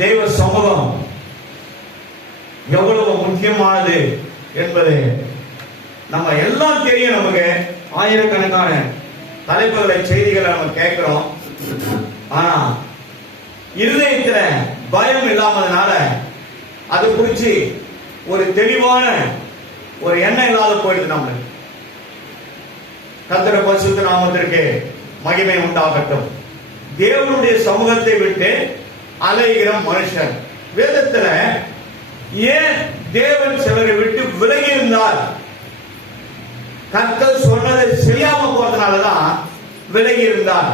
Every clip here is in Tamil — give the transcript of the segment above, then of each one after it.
தெய்வ சமூகம் எவ்வளவு முக்கியமானது என்பது நம்ம எல்லாம் தெரியும். நமக்கு ஆயிரக்கணக்கான தலைப்புகளை செய்திகளை நம்ம கேட்கிறோம். ஆனா இருதயத்துல பயம் இல்லாமதுனால அது குறிச்சு ஒரு தெளிவான ஒரு எண்ணம் இல்லாத போயிடுது. நம்மளுக்கு கர்த்தருடைய பரிசுத்த நாமத்திற்கு மகிமை உண்டாகட்டும். தேவனுடைய சமூகத்தை விட்டு அலைகிற மனுஷன், வேதத்துல ஏன் தேவன் சிலரை விட்டு விலகி இருந்தார்? கர்த்தர் சொன்னதை செய்யாம போறதுனாலதான் விலகி இருந்தார்.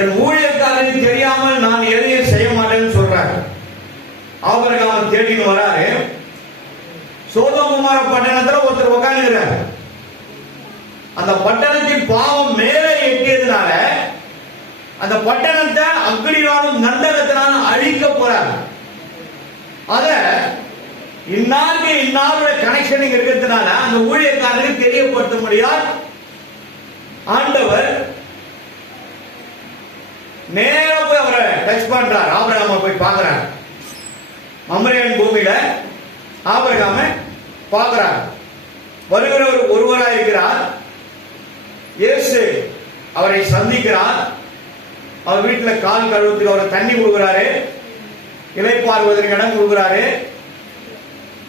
என் ஊழியக்காரனுக்கு தெரியாமல் நான் எதையும் செய்ய மாட்டேன்னு சொல்றாரு. ஆபிரகாம் தேடின்னு வராரு. சோதோம் குமார பட்டணத்துல ஒருத்தர் உட்கார்ந்துக்கிறார். அந்த பட்டணத்தின் பாவம் மேலே எட்டியதுனால அந்த பட்டணத்தை அக்னியாலும் நண்டகத்தினாலும் அழிக்க போறார். அத இன்னாருக்கு இன்னாருடைய கனெக்ஷன் இருக்கிறதுனால அந்த ஊழியக்காரருக்கு தெரியப்படுத்த முடியாது. ஆண்டவர் நேரா போய் அவரை டச் பண்றார். ஆபிரகாம போய் பார்க்கிறார். மம்ரேன் பூமியில ஆபிரகாம பார்க்கிறார். வருகிறவர் ஒருவராக இருக்கிறார். இயேசு அவரை சந்திக்கிறார். அவர் வீட்டுல கால் கழுவுறதுக்கு அவரை தண்ணி கொடுக்கிறாரு. இலைப்பாறுவதற்கு இடம் கொடுக்கிறாரு.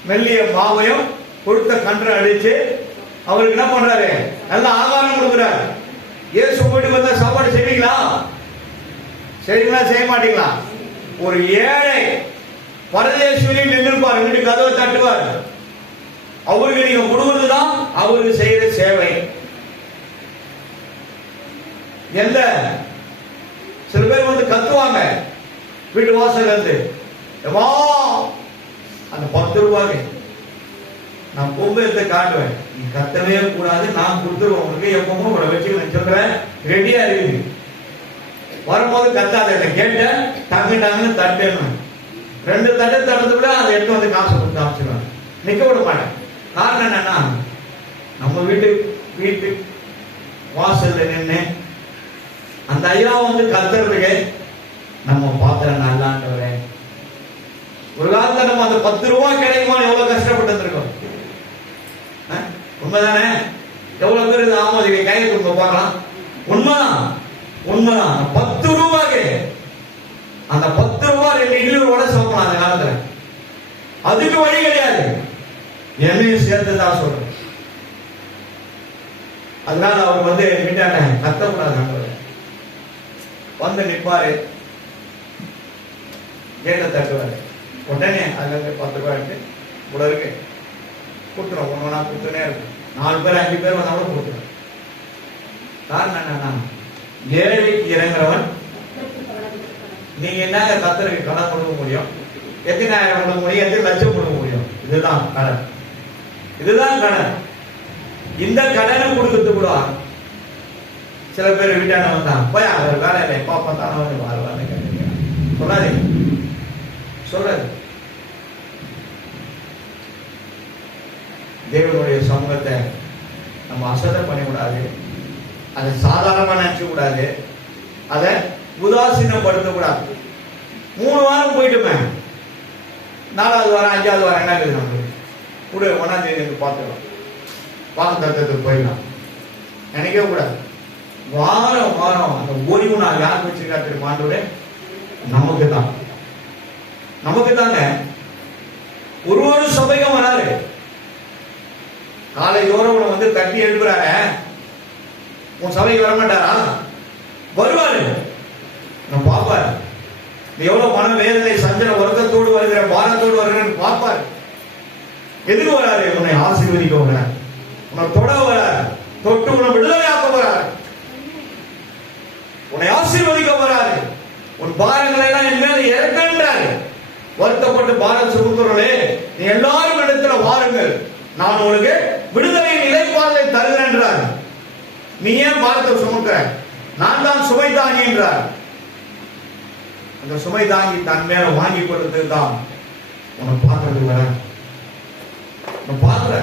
மெல்லிய மாவையும் கொடுத்த கன்று அடிச்சு அவருக்கு என்ன பண்றாரு? நல்ல ஆகாரம் கொடுக்கிறார். இயேசு வீட்டுக்கு வந்தா சாப்பாடு செய்வீங்களா? செய்வீங்களா செய்ய மாட்டீங்களா? ஒரு ஏழை பரதேசியில் நின்றுப்பார். வீட்டு கதவை தட்டுவார். அவருக்கு நீங்க கொடுக்கிறதுதான் அவருக்கு செய்யற சேவை. எந்த சில பேர் வந்து கத்துவாங்க வீட்டு வாசல் இருந்து, அந்த 10 ரூபாய்க்கு நான் பொம்பத்தை காட்டுவேன், நீ கத்தவே கூடாது, நான் கொடுத்துருவேன் உங்களுக்கு, எப்பவும் உங்களை வச்சு நான் சொல்றேன், ரெடியா இருக்கு. வரும்போது கத்தாத, கேட்ட டங்குன்னு தட்டேன்னு 2 தட்டை தட்டதுக்குள்ள அதை எடுத்து வந்து காசு கொடுத்து காமிச்சிருவேன். நிக்க விட மாட்டேன். காரணம் என்னன்னா, நம்ம வீட்டு வாசல்ல நின்று அந்த ஐயா வந்து கத்துறதுக்கு நம்ம பாத்திரம் நல்லாண்டவரே. ஒரு காலத்துல நம்ம அந்த 10 ரூபாய் கிடைக்குமா எவ்வளவு கஷ்டப்பட்டு இருக்கோம். உண்மைதானே? எவ்வளவு பேர் இது ஆமோதிக்க கையை கொடுக்க பார்க்கலாம். உண்மைதான் 10 ரூபாய்க்கு அந்த 10 ரூபாய் 2 இட்லி கூட சாப்பிடலாம் அந்த காலத்துல. அதுக்கு வழி கிடையாது. என்னையும் சேர்த்து தான் சொல்றேன். அதனால அவர் வந்து வீட்டாண்ட கத்தக்கூடாது. வந்து நிற்பாரு, கேட்ட தட்டுவாரு. உடனே அதுல இருந்து 10 ரூபாய் எடுத்து கூட இருக்கு கொடுத்துரும். ஒன்னா கொடுத்துனே இருக்கு. 4 பேர் 5 பேர் வந்தாலும் கொடுத்துரும். காரணம் என்னன்னா, ஏழைக்கு இறங்குறவன். நீங்க என்னங்க கத்தருக்கு கடன் கொடுக்க முடியும்? எத்தனை ஆயிரம் கொடுக்க முடியும்? எத்தனை லட்சம் கொடுக்க முடியும்? இதுதான் கடன். இதுதான் கடன். இந்த கடனை கொடுக்கறது கூட சில பேர் வீட்டான வந்தான், போய் அவர் வேலை இல்லை, பாப்பா தானே வந்து வாழ்வான்னு சொல்லாதீங்க. சொல்றது தேவனுடைய சமூகத்தை நம்ம அசதை பண்ணிவிடாது. அதை சாதாரணமா நினைக்க கூடாது. அதை உதாசீனப்படுத்த கூடாது. 3 வாரம் போயிட்டுமே, 4வது வாரம் 5வது வாரம் என்ன இருக்குது நம்மளுக்கு கூட 1ஆம் தேதி பார்த்துக்கலாம், வாக்கு தத்துவத்துக்கு போயிடலாம் நினைக்கவே கூடாது. வாரம் வாரம் அந்த ஓய்வு நாள் யாருக்கு வச்சிருக்கா தெரியுமா? ஆண்டவரே நமக்கு தான். நமக்கு தாங்க. ஒரு சபைக்கும் வராரு. காலை தோறும் வந்து தட்டி எழுப்புறாரு. உன் சபைக்கு வரமாட்டாரா? வருவாரு. நான் பார்ப்பாரு. எவ்வளவு மன வேதனை, சஞ்சல, வருத்தத்தோடு வருகிற, பாரத்தோடு வருகிறேன்னு பார்ப்பாரு. எதுக்கு வராரு? உன்னை ஆசீர்வதிக்க வராரு, உன்னை தொட வராரு, தொட்டு உன்னை விடுதலையாக்க வராரு, உன்னை ஆசீர்வதிக்க வராரு. உன் பாரங்களை எல்லாம் என் மேல இறக்கின்றாரு. வருத்தப்பட்டு பாரம் சுமக்கிறவர்களே, நீ எல்லாரும் இடத்துல வாருங்கள், நான் உங்களுக்கு விடுதலை நிலைப்பாதை தருகிறேன்றார். நீ ஏன் பாரத்தை சுமக்கிற? நான் தான் சுமை தாங்கி என்றார். அந்த சுமை தாங்கி தன் மேல வாங்கி கொடுத்தது தான் உன்னை பார்க்கறது வர பார்க்கிற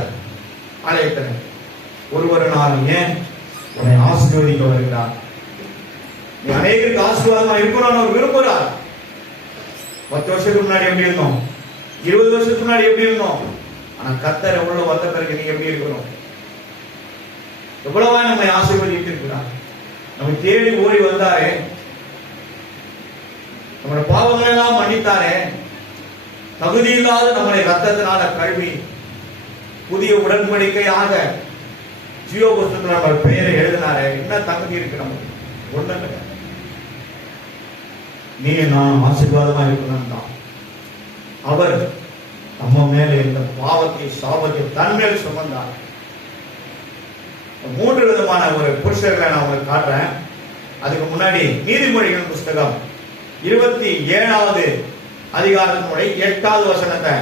ஆலயத்தில் ஒருவரு நாளும் ஏன் உன்னை ஆசீர்வதிக்க வருகிறார். நீ அநேகருக்கு ஆசீர்வாதமா இருக்கணும்னு அவர் விரும்புகிறார். 10 வருஷத்துக்கு முன்னாடி எப்படி இருந்தோம், 20 வருஷத்துக்கு முன்னாடி எப்படி இருந்தோம். ஆனா கர்த்தர் எவ்வளவு வந்த பிறகு நீங்க எப்படி இருக்கணும், எவ்வளவா நம்மை ஆசீர்வதித்து இருக்கிறார். நம்ம தேடி ஓடி வந்தாரே, நம்முடைய பாவங்களை எல்லாம் மன்னித்தாரே, தகுதி இல்லாத நம்மளை ரத்தத்தினால கழுவி புதிய உடன்படிக்கையாக ஜீவ புத்தகத்தில் நம்ம பெயரை எழுதினாரே. என்ன தகுதி இருக்கு நமக்கு? ஒண்ணும் கிடையாது. நீ நான் ஆசீர்வாதமா இருக்கணும் தான். அவர் நம்ம மேல இந்த பாவத்தை சாபத்தை தன்மேல் சுமந்தார். 3 விதமான ஒரு புருஷர்களை நான் உங்களுக்கு காட்டுறேன். அதுக்கு முன்னாடி நீதிமொழிகள் புஸ்தகம் 27வது அதிகாரத்தினுடைய 8வது வசனத்தை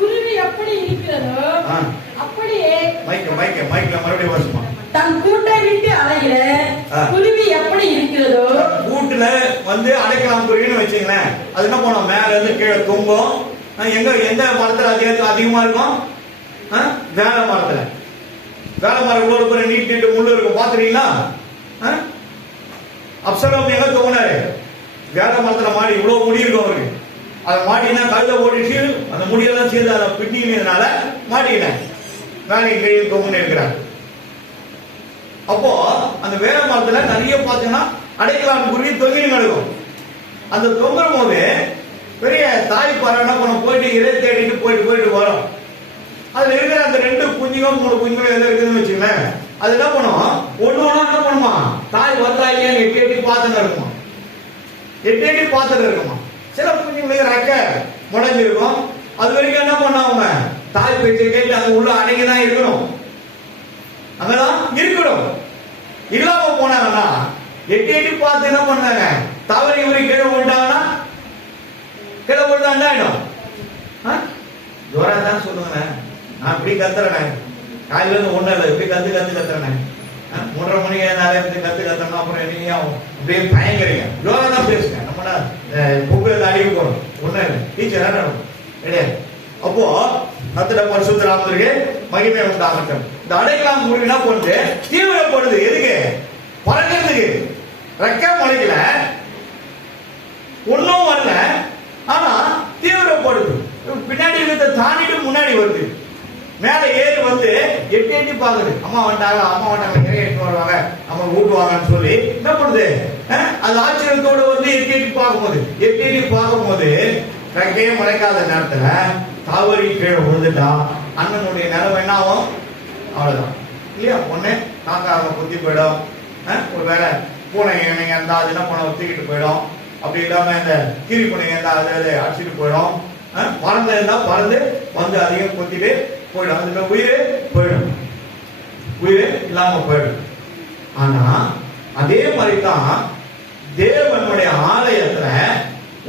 குருவி எப்படி இருக்கிறதோ அப்படியே மைக்ல மறுபடியும் வருஷமா தன் கூட்டை விட்டு அலைகிற குருவி எப்படி இருக்கிறதோ, கூட்டுல வந்து அடைக்கலாம் குருவின்னு வச்சுங்களேன். அது என்ன பண்ணும், மேல இருந்து கீழே தொங்கும். எங்க எந்த மரத்துல அதிகமா இருக்கும், வேலை மரத்துல. வேலை மரம் இவ்வளவு நீட்டு முள்ளு இருக்கும், பாத்துறீங்களா? அப்சலம் எங்க தொங்கினாரு, வேலை மரத்துல மாடி இவ்வளவு முடி இருக்கும் அவருக்கு. அதை மாட்டினா கழுத ஓடிச்சு, அந்த முடியெல்லாம் சேர்ந்து அதை பின்னினால மாட்டினேன் வேலை கீழே தொங்குன்னு இருக்கிறார். அப்போ அந்த வேலை மரத்துல நிறைய பாத்தீங்கன்னா அடைக்கலாம் குருவி தொங்கின்னு கிடக்கும். அந்த தொங்குற போது பெரிய தாய் பாறை என்ன பண்ண போயிட்டு இறை தேடிட்டு போயிட்டு வரும். அதுல இருக்கிற அந்த 2 குஞ்சுங்க 3 குஞ்சுகள் எது இருக்குதுன்னு வச்சுங்களேன். அது என்ன பண்ணும், ஒண்ணு என்ன பண்ணுமா, தாய் வரலா இல்லையான்னு எட்டி பார்த்துன்னு இருக்குமா, எட்டி பார்த்துட்டு இருக்குமா. சில குஞ்சுங்களுக்கு ரெக்க முளைஞ்சிருக்கும். அது வரைக்கும் என்ன பண்ண அவங்க தாய் பேச்சை கேட்டு அங்க உள்ள அடங்கிதான் இருக்கணும், அங்கதான் இருக்கணும். இல்லாம போனாங்கன்னா எட்டி பார்த்து என்ன பண்ணாங்க, தவறி இவரை கீழே போட்டாங்கன்னா கீழே போட்டு என்ன ஆயிடும், ஜோராதான் சொல்லுங்க. நான் இப்படி கத்துறேன், காலையில இருந்து ஒண்ணும் இல்லை, இப்படி கத்துறேன். 3:30 மணிக்கு ஏதாவது கத்துறேன், அப்புறம் நீங்க அப்படியே பயங்கரீங்க. ஜோரா தான் பேசுங்க. நம்ம பொங்கல் அடிக்க போறோம், ஒண்ணும் இல்லை, டீச்சர் கிடையாது. அப்போ கத்துட பரிசுத்தராமருக்கு மகிமை உண்டாகட்டும். இந்த அடைக்கலாம் குருவினா போட்டு தீவிரப்படுது. எதுக்கு? பறக்கிறதுக்கு. ரெக்க முளைக்கல, ஒன்னும் வரல, ஆனா தீவிரப்படுது. பின்னாடி இருக்கிறத தாண்டிட்டு முன்னாடி வருது. மேல ஏறி வந்து எட்டி பாக்குது. அம்மா வந்துட்டாங்க நிறைய எட்டு வருவாங்க, அம்மா ஊட்டுவாங்கன்னு சொல்லி என்ன பண்ணுது, அது ஆச்சரியத்தோடு வந்து எட்டி பார்க்கும்போது ரெக்கையே முளைக்காத நேரத்துல தவறி கீழே விழுந்துட்டான். அண்ணனுடைய நிலவு என்ன ஆகும், அவ்வளவுதான் இல்லையா. பொண்ணு காக்காவை குத்தி போயிடும், ஒரு வேலை பூனை இணைங்க இருந்தா அது என்ன பண்ண தூக்கிட்டு போயிடும். அப்படி இல்லாம இந்த கீரி பூனைங்க இருந்தா அதை அடிச்சுட்டு போயிடும். பறந்து இருந்தா பறந்து வந்து அதிகம் கொத்திட்டு போயிடும். அதுல உயிர் போயிடும், உயிர் இல்லாம போயிடும். ஆனா அதே மாதிரிதான் தேவனுடைய ஆலயத்துல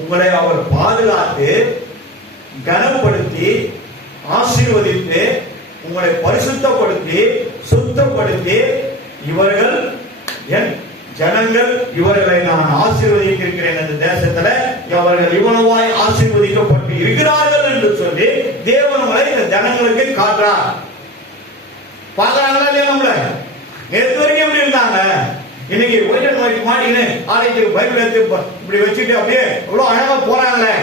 உங்களை அவர் பாதுகாத்து கனப்படுத்தி ஆசீர்வதித்து உங்களை பரிசுத்தப்படுத்தி சுத்தப்படுத்தி இவர்கள் என் ஜனங்கள், இவர்களை நான் ஆசீர்வதித்திருக்கிறேன் இந்த தேசத்துல, அவர்கள் இவ்வளவாய் ஆசீர்வதிக்கப்பட்டு இருக்கிறார்கள் என்று சொல்லி தேவன் உங்களை இந்த ஜனங்களுக்கு காட்டுறார். பாக்குறாங்களா இல்லையா? நம்மள நேற்று வரைக்கும் எப்படி இருந்தாங்க, இன்னைக்கு ஒயிட் அண்ட் ஒயிட் மாட்டின்னு ஆலயத்துக்கு பைபிள் எடுத்து இப்படி வச்சுட்டு அப்படியே இவ்வளவு அழகா போறாங்களே.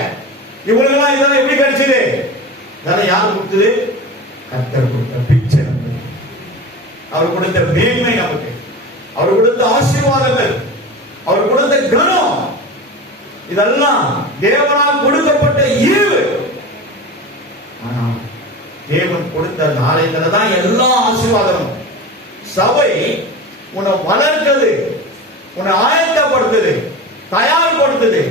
இவங்களுக்கெல்லாம் இதெல்லாம் எப்படி கிடைச்சது? இதெல்லாம் யார் கொடுத்தது? கர்த்தர் கொடுத்த பிச்சை, அவர் கொடுத்த மேன்மை, நமக்கு அவர் கொடுத்த ஆசீர்வாதங்கள், அவர் கொடுத்த கனம், இதெல்லாம் தேவனால் கொடுக்கப்பட்ட ஈவு. ஆனா தேவன் கொடுத்த ஆலயத்துல தான் எல்லா ஆசீர்வாதமும். சபை உன்னை வளர்த்தது, உன்னை ஆயத்தப்படுத்தது, தயார்படுத்தது,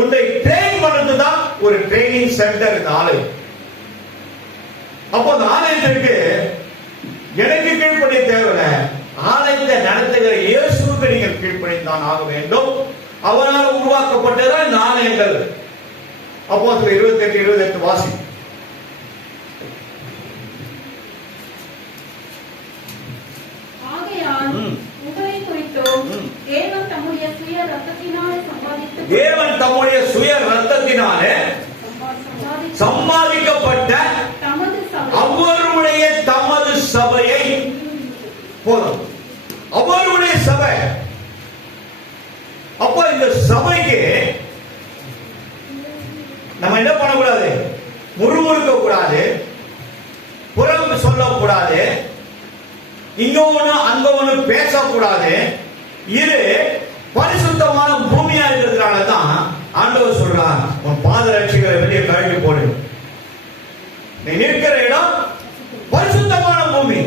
உன்னை ட்ரெயின் பண்றது தான் ஒரு ட்ரைனிங் சென்டர் இந்த ஆலயம். அப்போ அந்த ஆலயத்திற்கு எனக்கு கீழ்ப்படிய தேவையில்லை, ஆலயத்தை நடத்துகிற இயேசுவுக்கு நீங்கள் கீழ்ப்படிந்தான் ஆக வேண்டும். அவரால் உருவாக்கப்பட்டதான் இந்த ஆலயங்கள். அப்போஸ்தலர் 28:28 வாசி. தேவன் தம்முடைய சுய ரத்தத்தினாலே சம்பாதிக்கப்பட்ட அவருடைய தமது சபையை போதும். அவருடைய சபை இந்த சபைக்கு நம்ம என்ன பண்ணக்கூடாது? முறுமுறுக்க கூடாது, புறம் சொல்லக்கூடாது, இங்க ஒண்ணு அங்க ஒண்ணு பேசக்கூடாது. இது பரிசுத்தமான பூமியா இருக்கிறதுனால தான் ஆண்டவர் சொல்றார், உன் பாதரட்சிகளை வெளியே கழட்டி போடு. நீ நிற்கிற இடம் பரிசுத்தமான பூமி.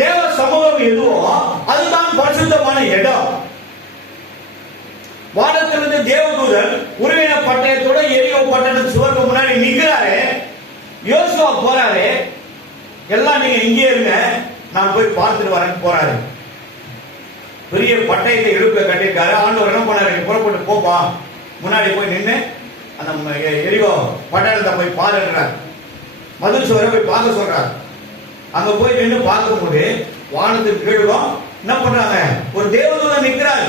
தேவ சமூகம் எதுவோ அதுதான் பரிசுத்தமான இடம். வானத்திலிருந்து தேவதூதன் உருவின பட்டயத்தோட எரியோ பட்டணத்து சுவருக்கு முன்னாடி நிக்கிறாரு. யோசுவா போறாரு, எல்லாம் நீங்க இங்கே இருங்க, நான் போய் பார்த்துட்டு வரேன்னு போறாரு. பெரிய பட்டயத்தை இடுப்புல கட்டிருக்காரு. ஆண்டவர் என்ன பண்ணாரு? புறப்பட்டு போப்பா, முன்னாடி போய் நின்று அந்த எரியோ பட்டணத்தை போய் பாருங்கிறார். மதுரை சுவரை போய் பார்க்க சொல்றாரு. அங்க போய் நின்று பார்க்கும்போது வானத்துக்கு கீழும் என்ன பண்றாங்க? ஒரு தேவதூதன் நிற்கிறாரு.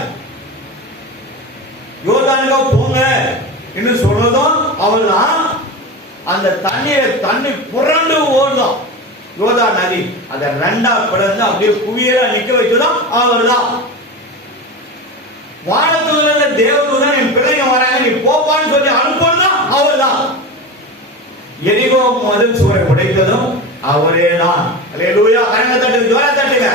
யோர்தானுக்கா போங்க என்று சொன்னதும் அவள் தான் அந்த தண்ணி புரண்டு ஓடுதான் யோர்தான் நதி. அதை ரெண்டா பிளந்து அப்படியே குவியலா நிக்க வச்சதும் அவர் தான். வானத்துல தேவதூதன் என் பிள்ளைங்க வராங்க, நீ போப்பான்னு சொல்லி அனுப்புறதும் அவர் தான். எரிகோ மதில் சுவரை உடைத்ததும் அவரே தான். அல்லேலூயா. கரங்களை தட்டுங்க, ஜோரா தட்டுங்க.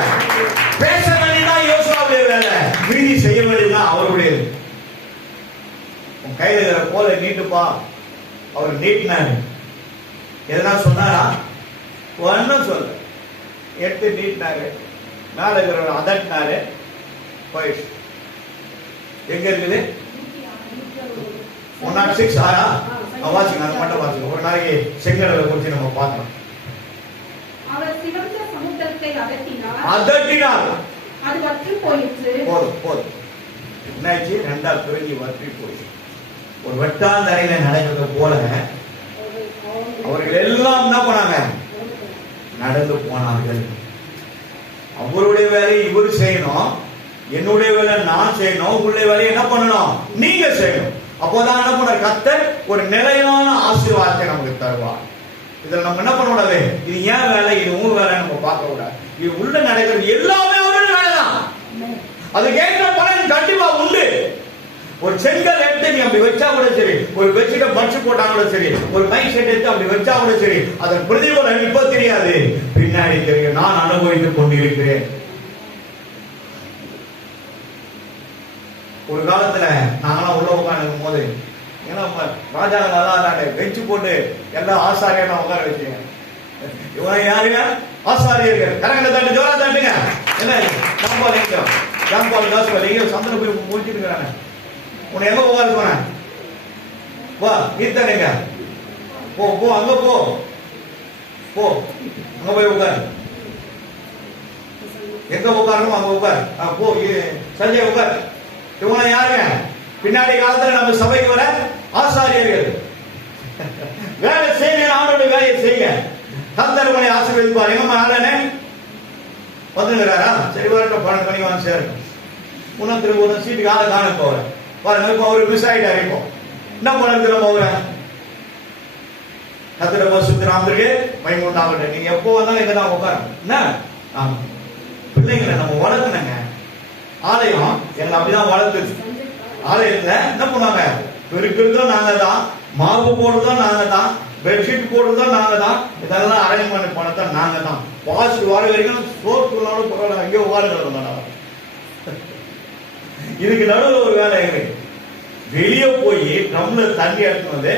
பேச வேண்டியதான் யோசுவாவுடைய வேலை, மீதி செய்ய வேண்டியதுதான் அவருடையது. கையில இருக்கிற கோலை நீட்டுப்பா, அவர் நீட்டினாரு. எதனா சொன்னாரா? ஒன்னும் சொல்ல, எடுத்து நீட்டினாரு. மேல இருக்கிறவர் அதட்டினாரு, போயிடுச்சு. எங்க இருக்குது? 106 ஆறா? வாசிங்க, அது மட்டும் வாசிங்க. ஒரு நாளைக்கு செங்கடலை குறித்து நம்ம பார்க்கலாம். அவர் சிவந்த சமுத்திரத்தை அதட்டினார், அது வற்றி போயிற்று. போதும். என்னாச்சு? ரெண்டா பிரிஞ்சு வற்றி போயிடுச்சு. ஒரு வெட்டாந்தரையில நடக்கிறது போல அவர்கள் எல்லாம் என்ன பண்ணாங்க? நடந்து போனார்கள். அவருடைய வேலையை இவர் செய்யணும், என்னுடைய வேலை நான் செய்யணும், உங்களுடைய வேலையை என்ன பண்ணணும்? நீங்க செய்யணும். அப்போதான் என்ன பண்ண கர்த்தர் ஒரு நிலையான ஆசீர்வாதத்தை நமக்கு தருவார். இதுல நம்ம என்ன பண்ண கூடாது? இது ஏன் வேலை, இது உங்க வேலை நம்ம பார்க்க கூடாது. இது உள்ள நடக்கிறது எல்லாமே அவருடைய வேலை தான். அது கேட்கிற பலன் கண்டிப்பா உண்டு. ஒரு செங்கல் எடுத்து நீ அப்படி வச்சா கூட சரி, ஒரு பெட்ஷீட்டை பட்சி போட்டா கூட சரி, ஒரு மைக் செட் எடுத்து அப்படி வச்சா கூட சரி, அதன் பிரதிபலன் இப்ப தெரியாது, பின்னாடி தெரியும். நான் அனுபவித்துக் கொண்டிருக்கிறேன். ஒரு காலத்துல நாங்களாம் உள்ள உட்காந்துருக்கும் போது ஏன்னா ராஜா நல்லா பெஞ்சு போட்டு எல்லா ஆசாரியெல்லாம் உட்கார வச்சுங்க. இவங்க யாருங்க? ஆசாரியர்கள். கரங்களை தட்டு, ஜோரா தட்டுங்க. என்ன ஜாம்பால் காசுபால் எங்க சந்தன போய் முடிச்சுட்டு இருக்கிறாங்க. உன்னை எங்க உட்கார போன? வா, நீத்தானுங்க, போ அங்க போ அங்க போய் உட்காரு. எங்க உட்காரணும் அங்க உட்காரு. போ சஞ்சய் உட்காரு. இவங்க யாருங்க? பின்னாடி காலத்துல நம்ம சபைக்கு வர ஆசாரியர்கள். வேலை செய்யுங்க, அவனுடைய வேலையை செய்யுங்க. கர்த்தர் உங்களை ஆசீர்வதிப்பார். எங்க ஆளனே வந்துங்கிறாரா? சரி, வரட்டும், 12 மணிக்கு வந்து சேரட்டும். இன்னும் திரும்ப ஒரு சீட்டுக்கு ஆளை காண போகிறேன் பாருங்க. இப்போ அவரு மிஸ் ஆகிட்டாரு. இப்போ என்ன பண்ண திரும்ப போகிறேன்? கர்த்தர் பரிசுத்த நாமத்திற்கு மகிமை உண்டாகட்டும். நீங்க எப்போ வந்தாலும் இங்க தான் உட்காரணும். என்ன பிள்ளைங்களை நம்ம வளர்க்கணுங்க. ஆலயம் எங்களை அப்படிதான் வளர்த்துச்சு. ஆலயத்துல என்ன பண்ணுவாங்க? பெருக்கிறதும் நாங்க தான், மாவு போடுறதும் நாங்க தான், பெட்ஷீட் போடுறதும் நாங்க தான், இதெல்லாம் அரேஞ்ச்மெண்ட் பண்ணதான் நாங்க தான். பாஸ் வர வரைக்கும் சோத்துனாலும் பரவாயில்ல, அங்கே உட்காருங்க. இதுக்கு நடுவில் ஒரு வேலை இருக்கு. வெளியே போய் ட்ரம்ல தண்ணி எடுத்து வந்து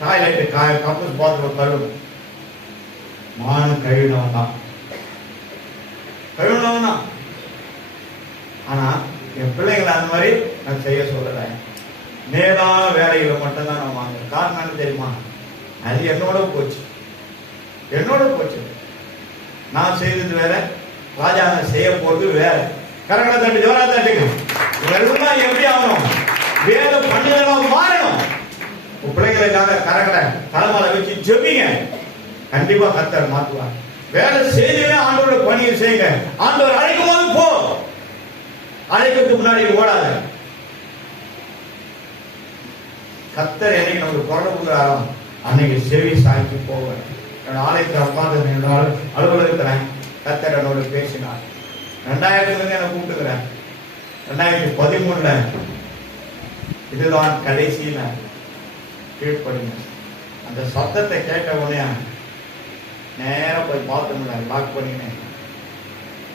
டாய்லெட் கப்பல் பாத்ரூம் கழுவணும். மானம் கழுவினவன் தான். ஆனா என் பிள்ளைங்களை அந்த மாதிரி நான் செய்ய சொல்லல. நேரான வேலைகளை மட்டும்தான் நான் வாங்க. காரணம் என்ன தெரியுமா? அது என்னோட போச்சு. நான் செய்தது வேற, ராஜாங்க செய்ய போறது வேற. கரங்களை தட்டு, ஜோரா தட்டுங்க. இதெல்லாம் எப்படி ஆகணும்? வேலை பண்ணுதெல்லாம் மாறணும். பிள்ளைங்களுக்காக கரங்களை தலைமையில வச்சு ஜெபிங்க. கண்டிப்பா கர்த்தர் மாற்றுவார். வேலை செய்தீங்கன்னா ஆண்டோட பணியை செய்யுங்க. ஆண்டவர் அழைக்கும் போது போ, அழைக்கிறதுக்கு முன்னாடி ஓடாத. கர்த்தர் என்னைக்கு நமக்கு குரல் கொடுக்குறாரோ அன்னைக்கு செவி சாய்ச்சி போவேன். என்னோட ஆலயத்தில் உட்காந்து என்னோட அலுவலகத்தில் கர்த்தர் என்னோட பேசினார். 2000 என்னை கூப்பிட்டுக்கிறேன். 2013 இதுதான் கடைசியில கீழ்ப்படிங்க. அந்த சத்தத்தை கேட்ட உடனே நேரம் போய் பார்த்தோம்ல, லாக் பண்ணினேன்.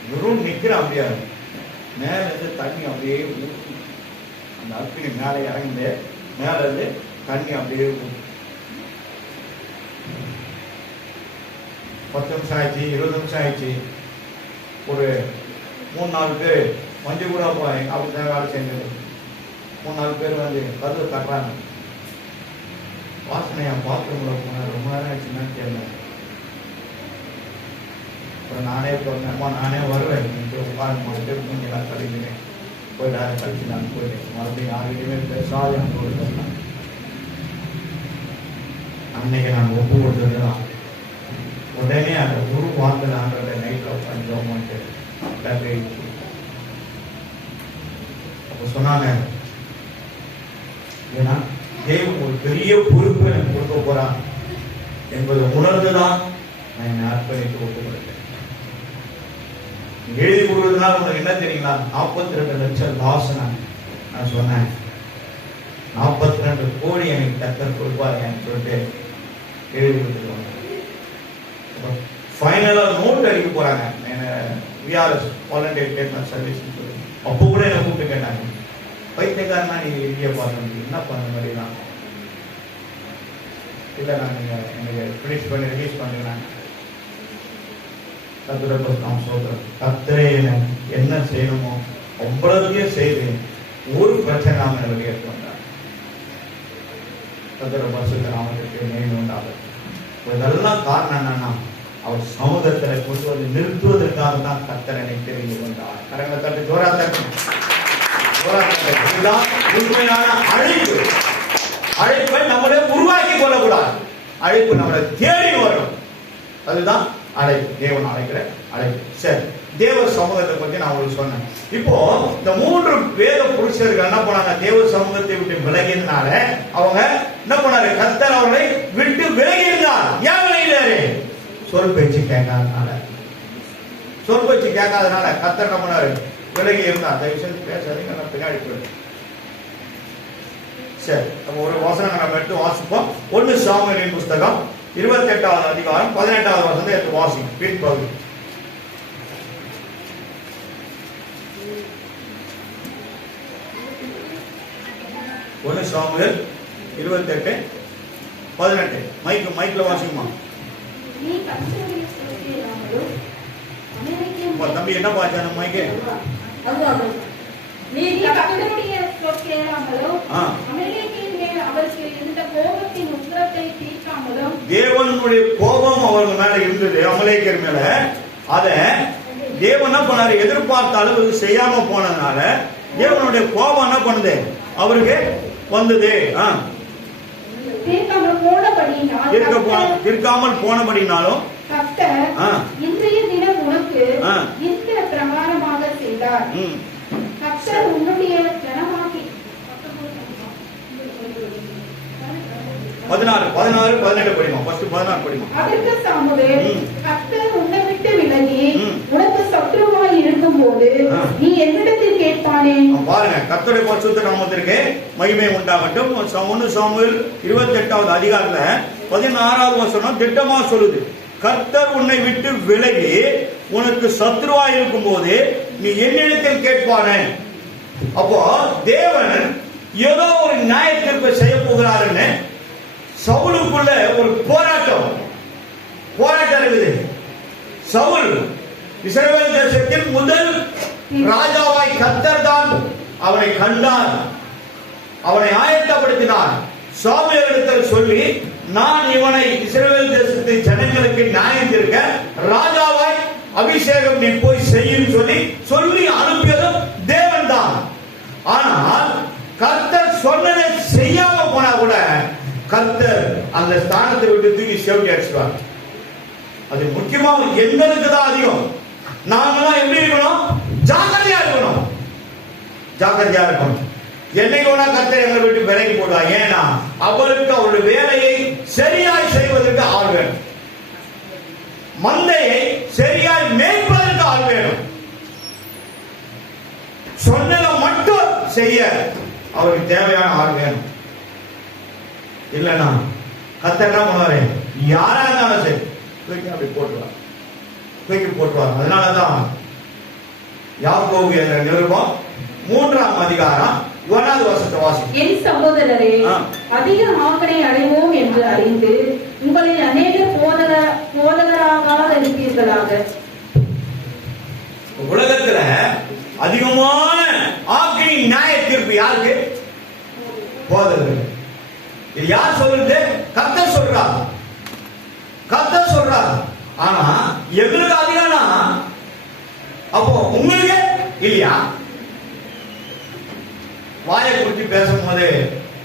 வெறும் நிற்கிறான். அப்படியே மேல இருந்து தண்ணி அப்படியே ஊற்றி, அந்த அக்கினி மேலே இறங்குது, மேல இருந்து தண்ணி அப்படியே ஊற்றி. 10 நிமிஷம் ஆயிடுச்சு, 20 நிமிஷம் ஆயிடுச்சு. ஒரு 3-4 பேர் மஞ்சள் கூட போறேன் அப்படிதான் வேலை செஞ்சது. 3-4 பேர் வந்து கதவு தட்டுறாங்க. வாசனையா பாத்ரூம்ல போனேன், ரொம்ப நேரம் ஆயிடுச்சுன்னு கேட்டேன். அப்புறம் நானே போனேன், அம்மா நானே வருவேன், உட்காந்து மூஞ்செல்லாம் கழிக்கிறேன். போய் நேரம் கழிச்சு நான் போயிட்டேன். மறுபடியும் யாருக்கிட்டையுமே பேசாத அனுபவம். அன்னைக்கு நான் ஒப்பு கொடுத்ததுதான். உடனே அந்த குரு வார்த்தை ஆண்டோட நைட்ல உட்காந்து அப்ப சொன்னாங்க, ஏன்னா தேவன் ஒரு பெரிய பொறுப்பு எனக்கு கொடுக்க போறான் என்பதை உணர்ந்துதான் நான் என்னை அர்ப்பணித்து ஒப்பு கொடுத்தேன். எழுதி கொடுக்கறதுனால உங்களுக்கு என்ன தெரியுங்களா? 42 லட்சம் லாஸ். நான் சொன்னேன் 42 கோடி எனக்கு கர்த்தர் கொடுப்பாருன்னு சொல்லிட்டு எழுதி கொடுத்துருவாங்க. ஃபைனலா நோட் அடிக்க போறாங்க. விஆர்எஸ் வாலண்டியர் ஸ்டேட்மெண்ட் சர்வீஸ் சொல்லி அப்போ கூட என்ன கூப்பிட்டு கேட்டாங்க, பைத்தியக்காரனா நீங்க எங்கேயே பார்க்க என்ன பண்ண மாதிரி தான் இல்லை, நான் நீங்க எனக்கு ஃபினிஷ் பண்ணி ரிலீஸ் பண்ணுறேன். நாம் சொல்றோம், கர்த்தரே என்ன செய்யணுமோ அவ்வளோத்தையும் செய்து ஒரு பிரச்சனை நாம வெளியே வந்தார். கர்த்தர பரிசுத்த நாமத்துக்கு மேலும் உண்டாகும். இதெல்லாம் காரணம் என்னன்னா, அவர் சமூகத்தில் கொண்டு வந்து நிறுத்துவதற்காக தான் கர்த்தரை தெரிந்து கொண்டார். கரங்களை தட்டு ஜோரா தட்டு. இதுதான் உண்மையான அழைப்பு. அழைப்பை நம்மளே உருவாக்கி கொள்ளக்கூடாது. அழைப்பு நம்மளை தேடி வரும். அதுதான் அழைப்பு, தேவன் அழைக்கிற அழைப்பு. சரி, தேவ சமூகத்தை பத்தி நான் உங்களுக்கு சொன்னேன். இப்போ இந்த 3 வேத புருஷர்கள் என்ன பண்ணாங்க? தேவ சமூகத்தை விட்டு விலகினால அவங்க என்ன பண்ணாரு? கர்த்தர் அவர்களை விட்டு விலகி இருந்தார். ஏன் விலகினாரு? சொல் பேச்சு கேட்காதனால. சொல் பேச்சு கேட்காதனால கர்த்தர் என்ன பண்ணாரு? விலகி இருந்தார். தயவு செஞ்சு பேசாதீங்க, நான் பின்னாடி போயிடுறேன். சரி, நம்ம ஒரு வசனம் நம்ம எடுத்து வாசிப்போம். 1 சாமுவேலின் புஸ்தகம் 28வது அதிகாரம் 18வது வசனத்தை எடுத்து வாசிப்போம். பின்பகுதி. 1 சாமுவேல் 28:18. மைக்ல வாசிக்குமா? தம்பி என்ன பாச்சான மைக்கு? தேவனுடைய கோபம் அவர்கள் மேல இருந்தது, அமலேக்கர் மேல. அத தேவன் என்ன பண்ணாரு? எதிர்பார்த்த அளவுக்கு செய்யாம போனதுனால தேவனுடைய கோபம் என்ன பண்ணுது? அவருக்கு வந்தது. இருக்காமல் போனபடினாலும் இன்றைய தினம் உனக்கு இந்த பிரமாணமாக செய்தார். கர்த்தர் உன்னுடைய ஜனமாகி 16-18 படிமா. ஃபர்ஸ்ட் 16 படிமா. அதற்கு சாமுவேல், கர்த்தர் உன்னை விட்டு விலகி உனக்கு சத்துருவாய் இருக்கும்போது நீ என்னிடத்தில் கேட்பானே? பாருங்க, கர்த்தருடைய பரிசுத்த நாமத்திற்கு மகிமை உண்டாகட்டும். 1 சாமுவேல் 28வது அதிகாரத்துல 16வது வசனம் திட்டமா சொல்லுது, கர்த்தர் உன்னை விட்டு விலகி உனக்கு சத்துருவாய் இருக்கும் போது நீ என்னிடத்தில் கேட்பானே. அப்போ தேவன் ஏதோ ஒரு நியாய தீர்ப்பை செய்ய போகிறாருன்னு சவுலுக்குள்ள ஒரு போராட்டம் இருக்குது. சவுல் இஸ்ரவேல் தேசத்தின் முதல் ராஜாவாய் கர்த்தர் தான் அவனை கண்டார், அவனை ஆயத்தப்படுத்தினார். சாமுவேலிடத்தில் சொல்லி, நான் இவனை இஸ்ரவேல் தேசத்தின் ஜனங்களுக்கு நியாயம் தீர்க்க ராஜாவாய் அபிஷேகம் நீ போய் செய்யும் சொல்லி அனுப்பியதும் தேவன் தான். ஆனால் கர்த்தர் சொன்னதை செய்யாம போனா கூட கர்த்தர் அந்த ஸ்தானத்தை விட்டு தூக்கி செவிட்டி அடிச்சுவார். அது முக்கியமா எங்களுக்கு தான் அதிகம். நாமெல்லாம் எப்படி இருக்கணும்? ஜாக்கிரதையா இருக்கணும். என்னைக்கு வேணா கர்த்தர் எங்களை விட்டு விலகி போடுவார். ஏன்னா அவருக்கு அவருடைய வேலையை சரியாய் செய்வதற்கு ஆள் வேணும். மந்தையை சரியாய் மேய்ப்பதற்கு ஆள் வேணும். சொன்னதை மட்டும் செய்ய அவருக்கு தேவையான ஆள் வேணும். இல்லைன்னா கர்த்தர் என்ன பண்ணுவாரு, யாரா இருந்தாலும் சரி தூக்கி அப்படி போட்டுருவார், தூக்கி போட்டுருவார். அதனாலதான் யாக்கோபு என்ற நிருபம் 3ஆம் அதிகாரம் 1வது வசனத்தை வாசிக்கும். என் சகோதரரே, அதிக ஆக்கனை அடைவோம் என்று அறிந்து உங்களை அநேக போதகராக இருப்பீர்களாக. உலகத்துல அதிகமான ஆக்கினி நியாய தீர்ப்பு யாருக்கு? போதகர்கள். இது யார் சொல்றது? கர்த்தர் சொல்றார், கர்த்தர் சொல்றார். ஆனா எங்களுக்கு அதிகம்னா அப்போ உங்களுக்கு இல்லையா? வாயை குறித்து பேசும்போது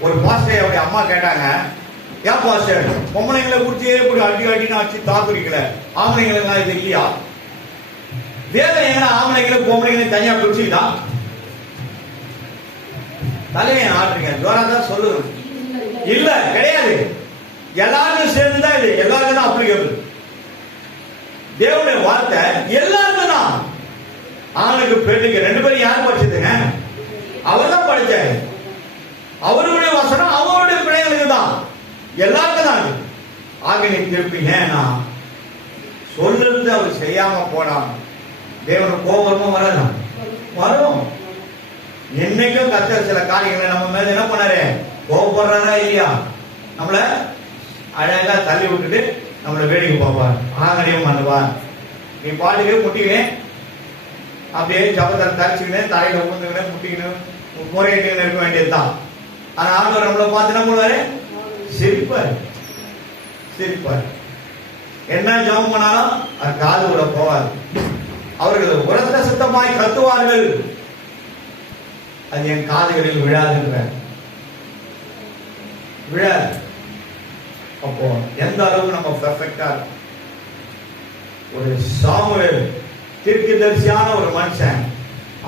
ஒரு பாஸ்டர் அப்படி அம்மா கேட்டாங்க, ஏன் பாஸ்டர் பொம்பளைங்களை குறிச்சே இப்படி அடி அடின்னு அடிச்சு தாக்குறீங்கள, ஆம்பளைங்களுக்கு இது இல்லையா? வேதம் எங்க ஆம்பளைங்களும் பொம்பளைங்களையும் தனியா பிடிச்சுக்கிட்டா? தலையை ஆட்டுறீங்க, ஜோராதான் சொல்லுங்க. இல்ல, கிடையாது. எல்லாருக்கும் சேர்ந்துதான் இது, எல்லாருக்கும் தான் அப்ளிகபிள். தேவனுடைய வார்த்தை எல்லாருக்கும் தான். ஆணுக்கு பெண்ணுக்கு 2 பேரும் யார் படிச்சதுங்க? அவர் தான் படிச்சாரு. அவருடைய வசனம் அவருடைய பிள்ளைகளுக்கு தான், எல்லாருக்கும் தான். ஆக நீ திருப்பி ஏன்னா சொல்லுறது அவர் செய்யாம போனா தேவனுக்கு கோபமும் வராது, வரும். என்னைக்கும் கர்த்தர் சில காரியங்களை நம்ம மேல என்ன பண்ணாரு, கோபப்படுறாரா இல்லையா? நம்மள அழகா தள்ளி விட்டுட்டு நம்மள வேடிக்கை பார்ப்பார், ஆங்கடியும் பண்ணுவார். நீ பாட்டுக்கே முட்டிக்கினே அப்படியே ஜபத்தை தரிச்சுக்கினே தலையில ஊந்துக்கினே முட்டிக்கினு முறையிட்டு இருக்க வேண்டியதுதான். ஆனா ஆண்டவர் நம்மளை பார்த்து என்ன பண்ணுவாரு, சிரிப்பார், சிரிப்பார். என்ன ஜபம் பண்ணாலும் அது காது கூட போவார். அவர்கள் உரத்த சுத்தமாய் கத்துவார்கள், அது என் காதுகளில் விழாதுன்ற விழாது. அப்போ எந்த அளவுக்கு நம்ம பெர்ஃபெக்டா இருக்கும். ஒரு சாமுவேல் தீர்க்கதரிசியான ஒரு மனுஷன்,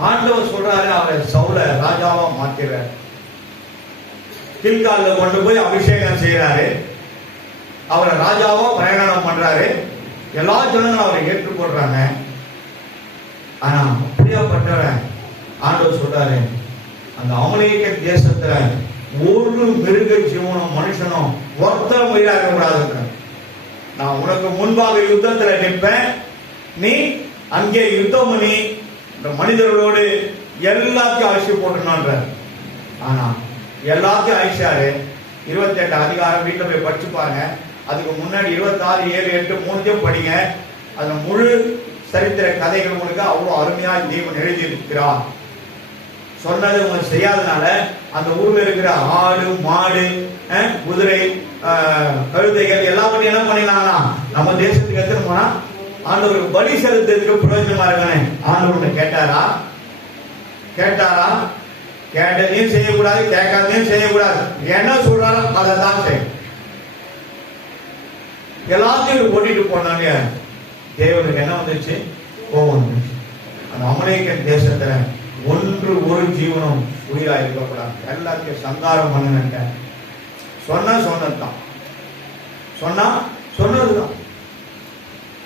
ஆண்டவர் சொல்றாரு அவரை சவுல ராஜாவா மாத்திறாரு. கில்கால்ல கொண்டு போய் அபிஷேகம் செய்யறாரு, அவரை ராஜாவா பிரயாணம் பண்றாரு. எல்லா ஜனங்களும் அவரை ஏற்றுக்கொள்றாங்க. ஆனா அப்படியாப்பட்டவன் ஆண்டவர் சொல்றாரு, அந்த அமலேக்க தேசத்துல ஒரு மிருக ஜீவனும் மனுஷனும் ஒருத்தர் உயிராக கூடாது. நான் உனக்கு முன்பாக யுத்தத்துல நிற்பேன், நீ அங்கே யுத்தம் பண்ணி இந்த மனிதர்களோடு எல்லாத்தையும் அழிச்சு போட்டுனான்ற. ஆனா எல்லாத்தையும் அழிச்சாரு. 28 அதிகாரம் வீட்டுல போய் படிச்சு பாருங்க. அதுக்கு முன்னாடி 26, 7, 8, 3 படிங்க. அதுல முழு சரித்திர கதைகள் உங்களுக்கு அவ்வளவு அருமையா தேவன் எழுதி இருக்கிறார். சொன்னது உங்களுக்கு செய்யாதனால அந்த ஊர்ல இருக்கிற ஆடு மாடு குதிரை கழுதைகள் எல்லாத்தையும் என்ன பண்ணிடலாம்னா நம்ம தேசத்துக்கு எடுத்துட்டு போனா ஆண்டவருக்கு பலி செலுத்துறதுக்கு பிரயோஜனமா இருக்கானே. ஆண்டவர் கேட்டாரா? கேட்டாரா? கேட்டதையும் செய்யக்கூடாது, கேட்காதையும் செய்யக்கூடாது. என்ன சொல்றாரோ அதை தான் செய்யும். எல்லாத்தையும் ஓட்டிட்டு போனாங்க. தேவனுக்கு என்ன வந்துச்சு? கோபம் வந்துச்சு. அந்த அமலேக்கன் தேசத்துல ஒரு ஜீவனும் உயிரா இருக்கக்கூடாது, எல்லாத்தையும் சங்காரம் பண்ணுங்க. சொன்னதுதான், சொன்னா சொன்னதுதான்,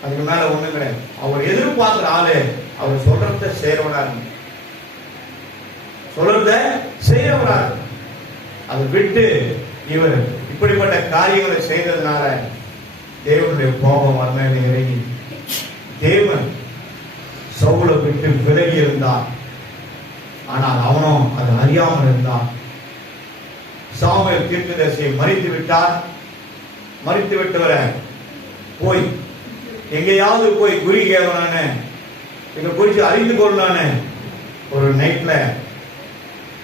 அதுக்கு மேல ஒண்ணு கிடையாது. அவர் எதிர்பார்க்கிற ஆளு அவர் சொல்றத செய்யறவனா இருக்கு, சொல்றத செய்யறவரா. அதை விட்டு இவர் இப்படிப்பட்ட காரியங்களை செய்ததுனால தேவனுடைய கோபம் வரமே இறங்கி தேவன் சவுலை விட்டு விலகி இருந்தார். ஆனால் அவனும் அது அறியாமல் இருந்தான். சாமுவேல் தீர்க்கதரிசியை மறித்து விட்டார். மறித்து விட்டவரை போய் எங்கேயாவது போய் குறி கேட்கணும்னு, இதை குறிச்சு அறிந்து கொள்ளணும்னு ஒரு நைட்ல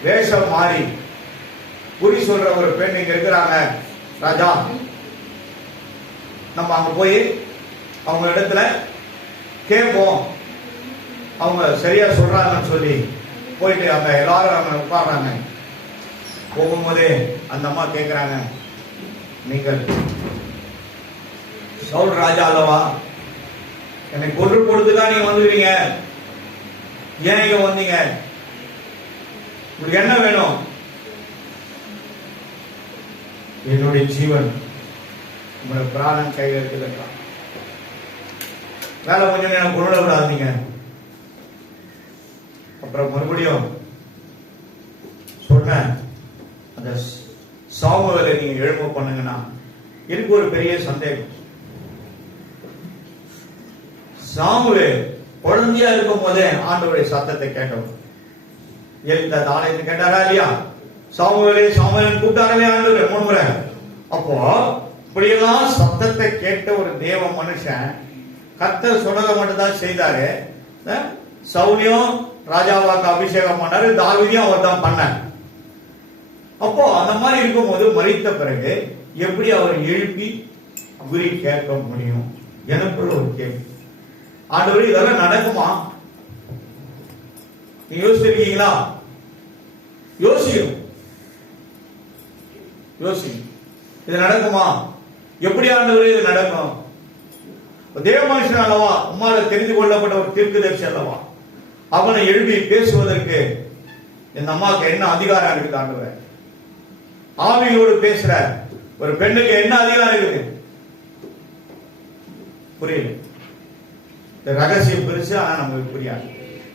வேஷம் மாறி குறி சொல்ற ஒரு பெண் இங்க இருக்கிறாங்க ராஜா, நம்ம அங்க போய் அவங்க இடத்துல கேட்போம், அவங்க சரியா சொல்றாங்கன்னு சொல்லி போயிட்டு அங்க எல்லாரும் அங்க உட்கார்றாங்க. போகும்போதே அந்த அம்மா கேட்கிறாங்க, நீங்கள் சவுல் ராஜா அல்லவா? என்னை கொன்று கொடுத்துதான் நீங்க வந்துக்கிறீங்க, ஏன் இங்க வந்தீங்க? உங்களுக்கு என்ன வேணும்? என்னுடைய ஜீவன் உங்களுடைய பிராணன் கையில் இருக்குதுங்களா? வேலை கொஞ்சம் எனக்கு கொள்ள விடாதீங்க. அப்புறம் மறுபடியும் சொல்ற பாருங்க, அந்த சாமுவேலை நீங்க எழும்ப பண்ணுங்கன்னா எனக்கு ஒரு பெரிய சந்தேகம். சாமுவேல் குழந்தையா இருக்கும் போதே ஆண்டவருடைய சத்தத்தை கேட்டவர். எலிதா ஆலயத்தை கேட்டாரா இல்லையா? சாமுவேலே சாமுவேல் கூப்பிட்டாரே ஆண்டவர் 3 முறை. அப்போ இப்படியெல்லாம் சத்தத்தை கேட்ட ஒரு தேவ மனுஷன் கர்த்தர் சொன்னதை மட்டும் தான் செய்தாரு. சவுலியும் ராஜாவாக்கு அபிஷேகம் பண்ணாரு, தாவீதையும் அவர் தான் பண்ணார். அப்போ அந்த மாதிரி இருக்கும்போது மரித்த பிறகு எப்படி அவர் எழுப்பி குறி கேட்க முடியும்? எனக்குள்ள ஒரு கேள்வி. ஆண்டவர் இதெல்லாம் நடக்குமா? நீங்க யோசிச்சிருக்கீங்களா? யோசிக்கும். இது நடக்குமா? எப்படி ஆண்டவர் இது நடக்கும்? தேவ மனுஷன் அல்லவா, உம்மால தெரிந்து கொள்ளப்பட்ட ஒரு தீர்க்கதரிசி அல்லவா, அவனை எழுப்பி பேசுவதற்கு இந்த அம்மாவுக்கு என்ன அதிகாரம் இருக்குது? ஆண்டவர் ஆவியோடு பேசுற ஒரு பெண்ணுக்கு என்ன அதிகாரம் இருக்குது? புரியல. இந்த ரகசியம் பெருசு, ஆனா நமக்கு புரியாது.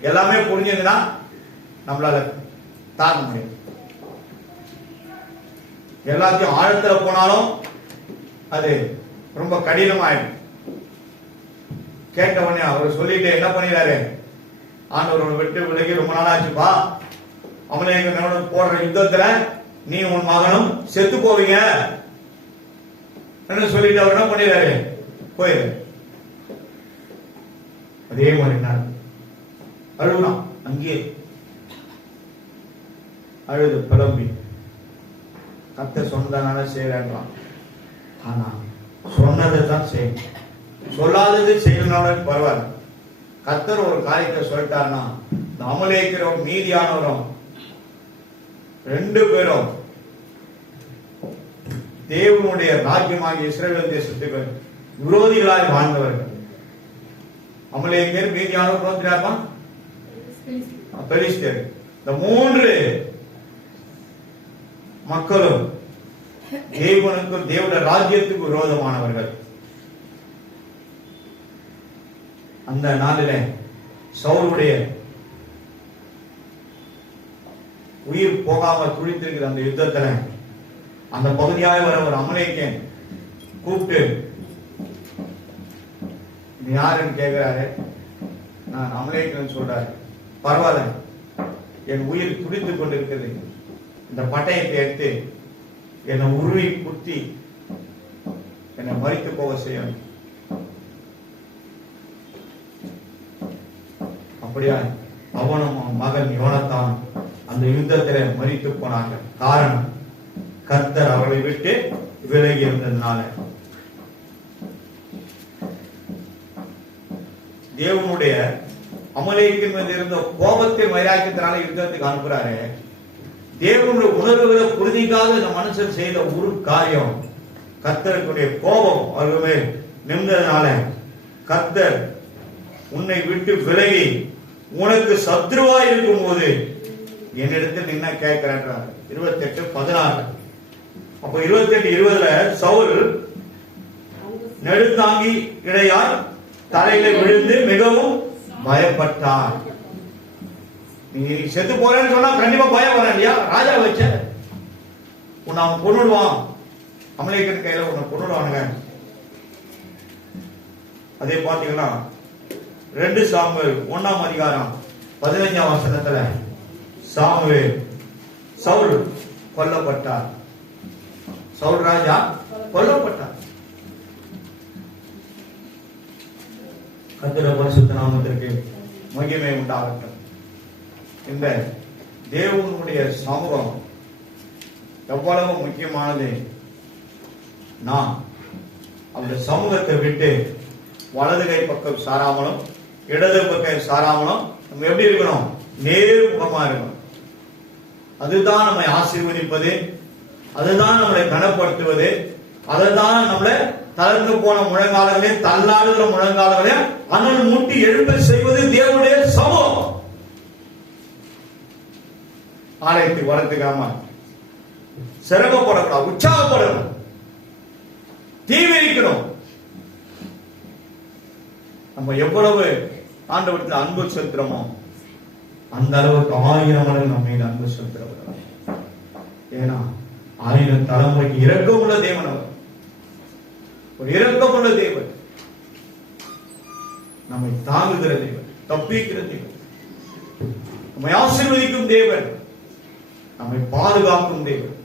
எல்லாமே புரிஞ்சதுன்னா நம்மளால தாங்க முடியும். எல்லாத்தையும் ஆழத்துல போனாலும் அது ரொம்ப கடினமாயிடும். கேட்ட உடனே அவர் சொல்லிட்டு என்ன பண்ணிடுறாரு? ஆண்டவரோட விட்டு விலகி ரொம்ப நாளாச்சுப்பா, அமலேயனோட போடுற யுத்தத்துல நீ உன் மகனும் செத்து போவீங்க சொல்லிட்டு அவர் என்ன பண்ணிடுறாரு? போயிரு. அதே மாதிரி நான் அழுகுறான். அங்கே அழுது புலம்பி கர்த்தர் சொன்னதனால செய்யறான். ஆனா சொன்னதை தான் செய்யணும், சொல்லாதது செய்யணும் பரவாயில்ல. கர்த்தர் ஒரு காரியத்தை சொல்லிட்டாருன்னா அமலேயரும் மீதியானவரும் 2 பேரும் தேவனுடைய ராஜ்யமாகிய இஸ்ரவேல் தேசத்துக்கு விரோதிகளாய் வாழ்ந்தவர்கள். அமலேயர், மீதியானவர், பெலிஸ்தர், இந்த 3 மக்களும் தேவனுக்கு தேவனுடைய ராஜ்யத்துக்கு விரோதமானவர்கள். அந்த நாளில சவுலுடைய உயிர் போகாம துடித்திருக்கிற அந்த யுத்தத்துல அந்த பகுதியாக வர ஒரு அமலேயன் கூப்பிட்டு யாருன்னு கேட்கிறாரு. நான் அமலேயன் சொல்றாரு. பரவாயில்ல, என் உயிர் துடித்துக் கொண்டிருக்கிறது, இந்த பட்டயத்தை எடுத்து என்னை உருவி குத்தி என்னை மரித்து போக செய்யணும். அப்படியா அவனும் மகன் யோனத்தான் அந்த யுத்தத்தில் மரித்து போனாங்க. காரணம், கர்த்தர் அவர்களை விட்டு விலகி இருந்ததுனால. தேவனுடைய அமலேயன் மீது இருந்த கோபத்தை வைராக்கியத்தினால யுத்தத்துக்கு அனுப்புறாரு. தேவனுடைய உணர்வுகளை புரிதிக்காத இந்த மனுஷன் செய்த ஒரு காரியம், கர்த்தருடைய கோபம் அவர்களே நின்றதுனால கர்த்தர் உன்னை விட்டு விலகி உனக்கு சத்ருவா இருக்கும் போது என்னிடத்தில் என்ன கேட்கிறார்? 28:16. அப்ப 28:20 சவுல் நெடுந்தாங்கி இடையால் தலையில விழுந்து மிகவும் பயப்பட்டார். நீ செத்து போறேன்னு சொன்னா கண்டிப்பா பயம் வர இல்லையா? ராஜா வச்ச உன்னை அவன் கொன்னுடுவான், அமலேயன் கையில உன்னை கொன்னுடுவானுங்க. அதே பாத்தீங்கன்னா 2 சாமுவேல் 1ஆம் அதிகாரம் 15ஆம் வசனத்துல சவுல் கொல்லப்பட்டார். சவுல் ராஜா கொல்லப்பட்டார். கர்த்தருடைய பரிசுத்த நாமத்திற்கு மகிமை உண்டாகட்டும். இந்த தேவனுடைய சமூகம் எவ்வளவு முக்கியமானது. நான் அந்த சமூகத்தை விட்டு வலது கை பக்கம் சாராமலும் இடது பக்கம் சாராமலும் நம்ம எப்படி இருக்கணும்? நேர்முகமா இருக்கணும். அதுதான் நம்மை ஆசீர்வதிப்பது, அதுதான் நம்மளை கனப்படுத்துவது, அதுதான் நம்மளை தளர்ந்து போன முழங்காலங்களே, தள்ளாடுகிற முழங்காலங்களே அனல் மூட்டி எழுப்ப செய்வது தேவனுடைய சமூகம். ஆலயத்துக்கு வரத்துக்காம சிரமப்படக்கூடாது, உற்சாகப்படணும், தீவிரிக்கணும். நம்ம எவ்வளவு ஆண்டவரத்தில் அன்பு செலுத்துறோமோ அந்த அளவுக்கு 1000 மடங்கு நம்ம மீது அன்பு செலுத்துறோம். ஏன்னா 1000 தலைமுறைக்கு இரக்கமுள்ள தேவன் அவர். ஒரு இரக்கமுள்ள தேவன், நம்மை தாங்குகிற தேவன், தப்பிக்கிற தேவன், நம்மை ஆசீர்வதிக்கும் தேவன், நம்மை பாதுகாக்கும் தேவன்,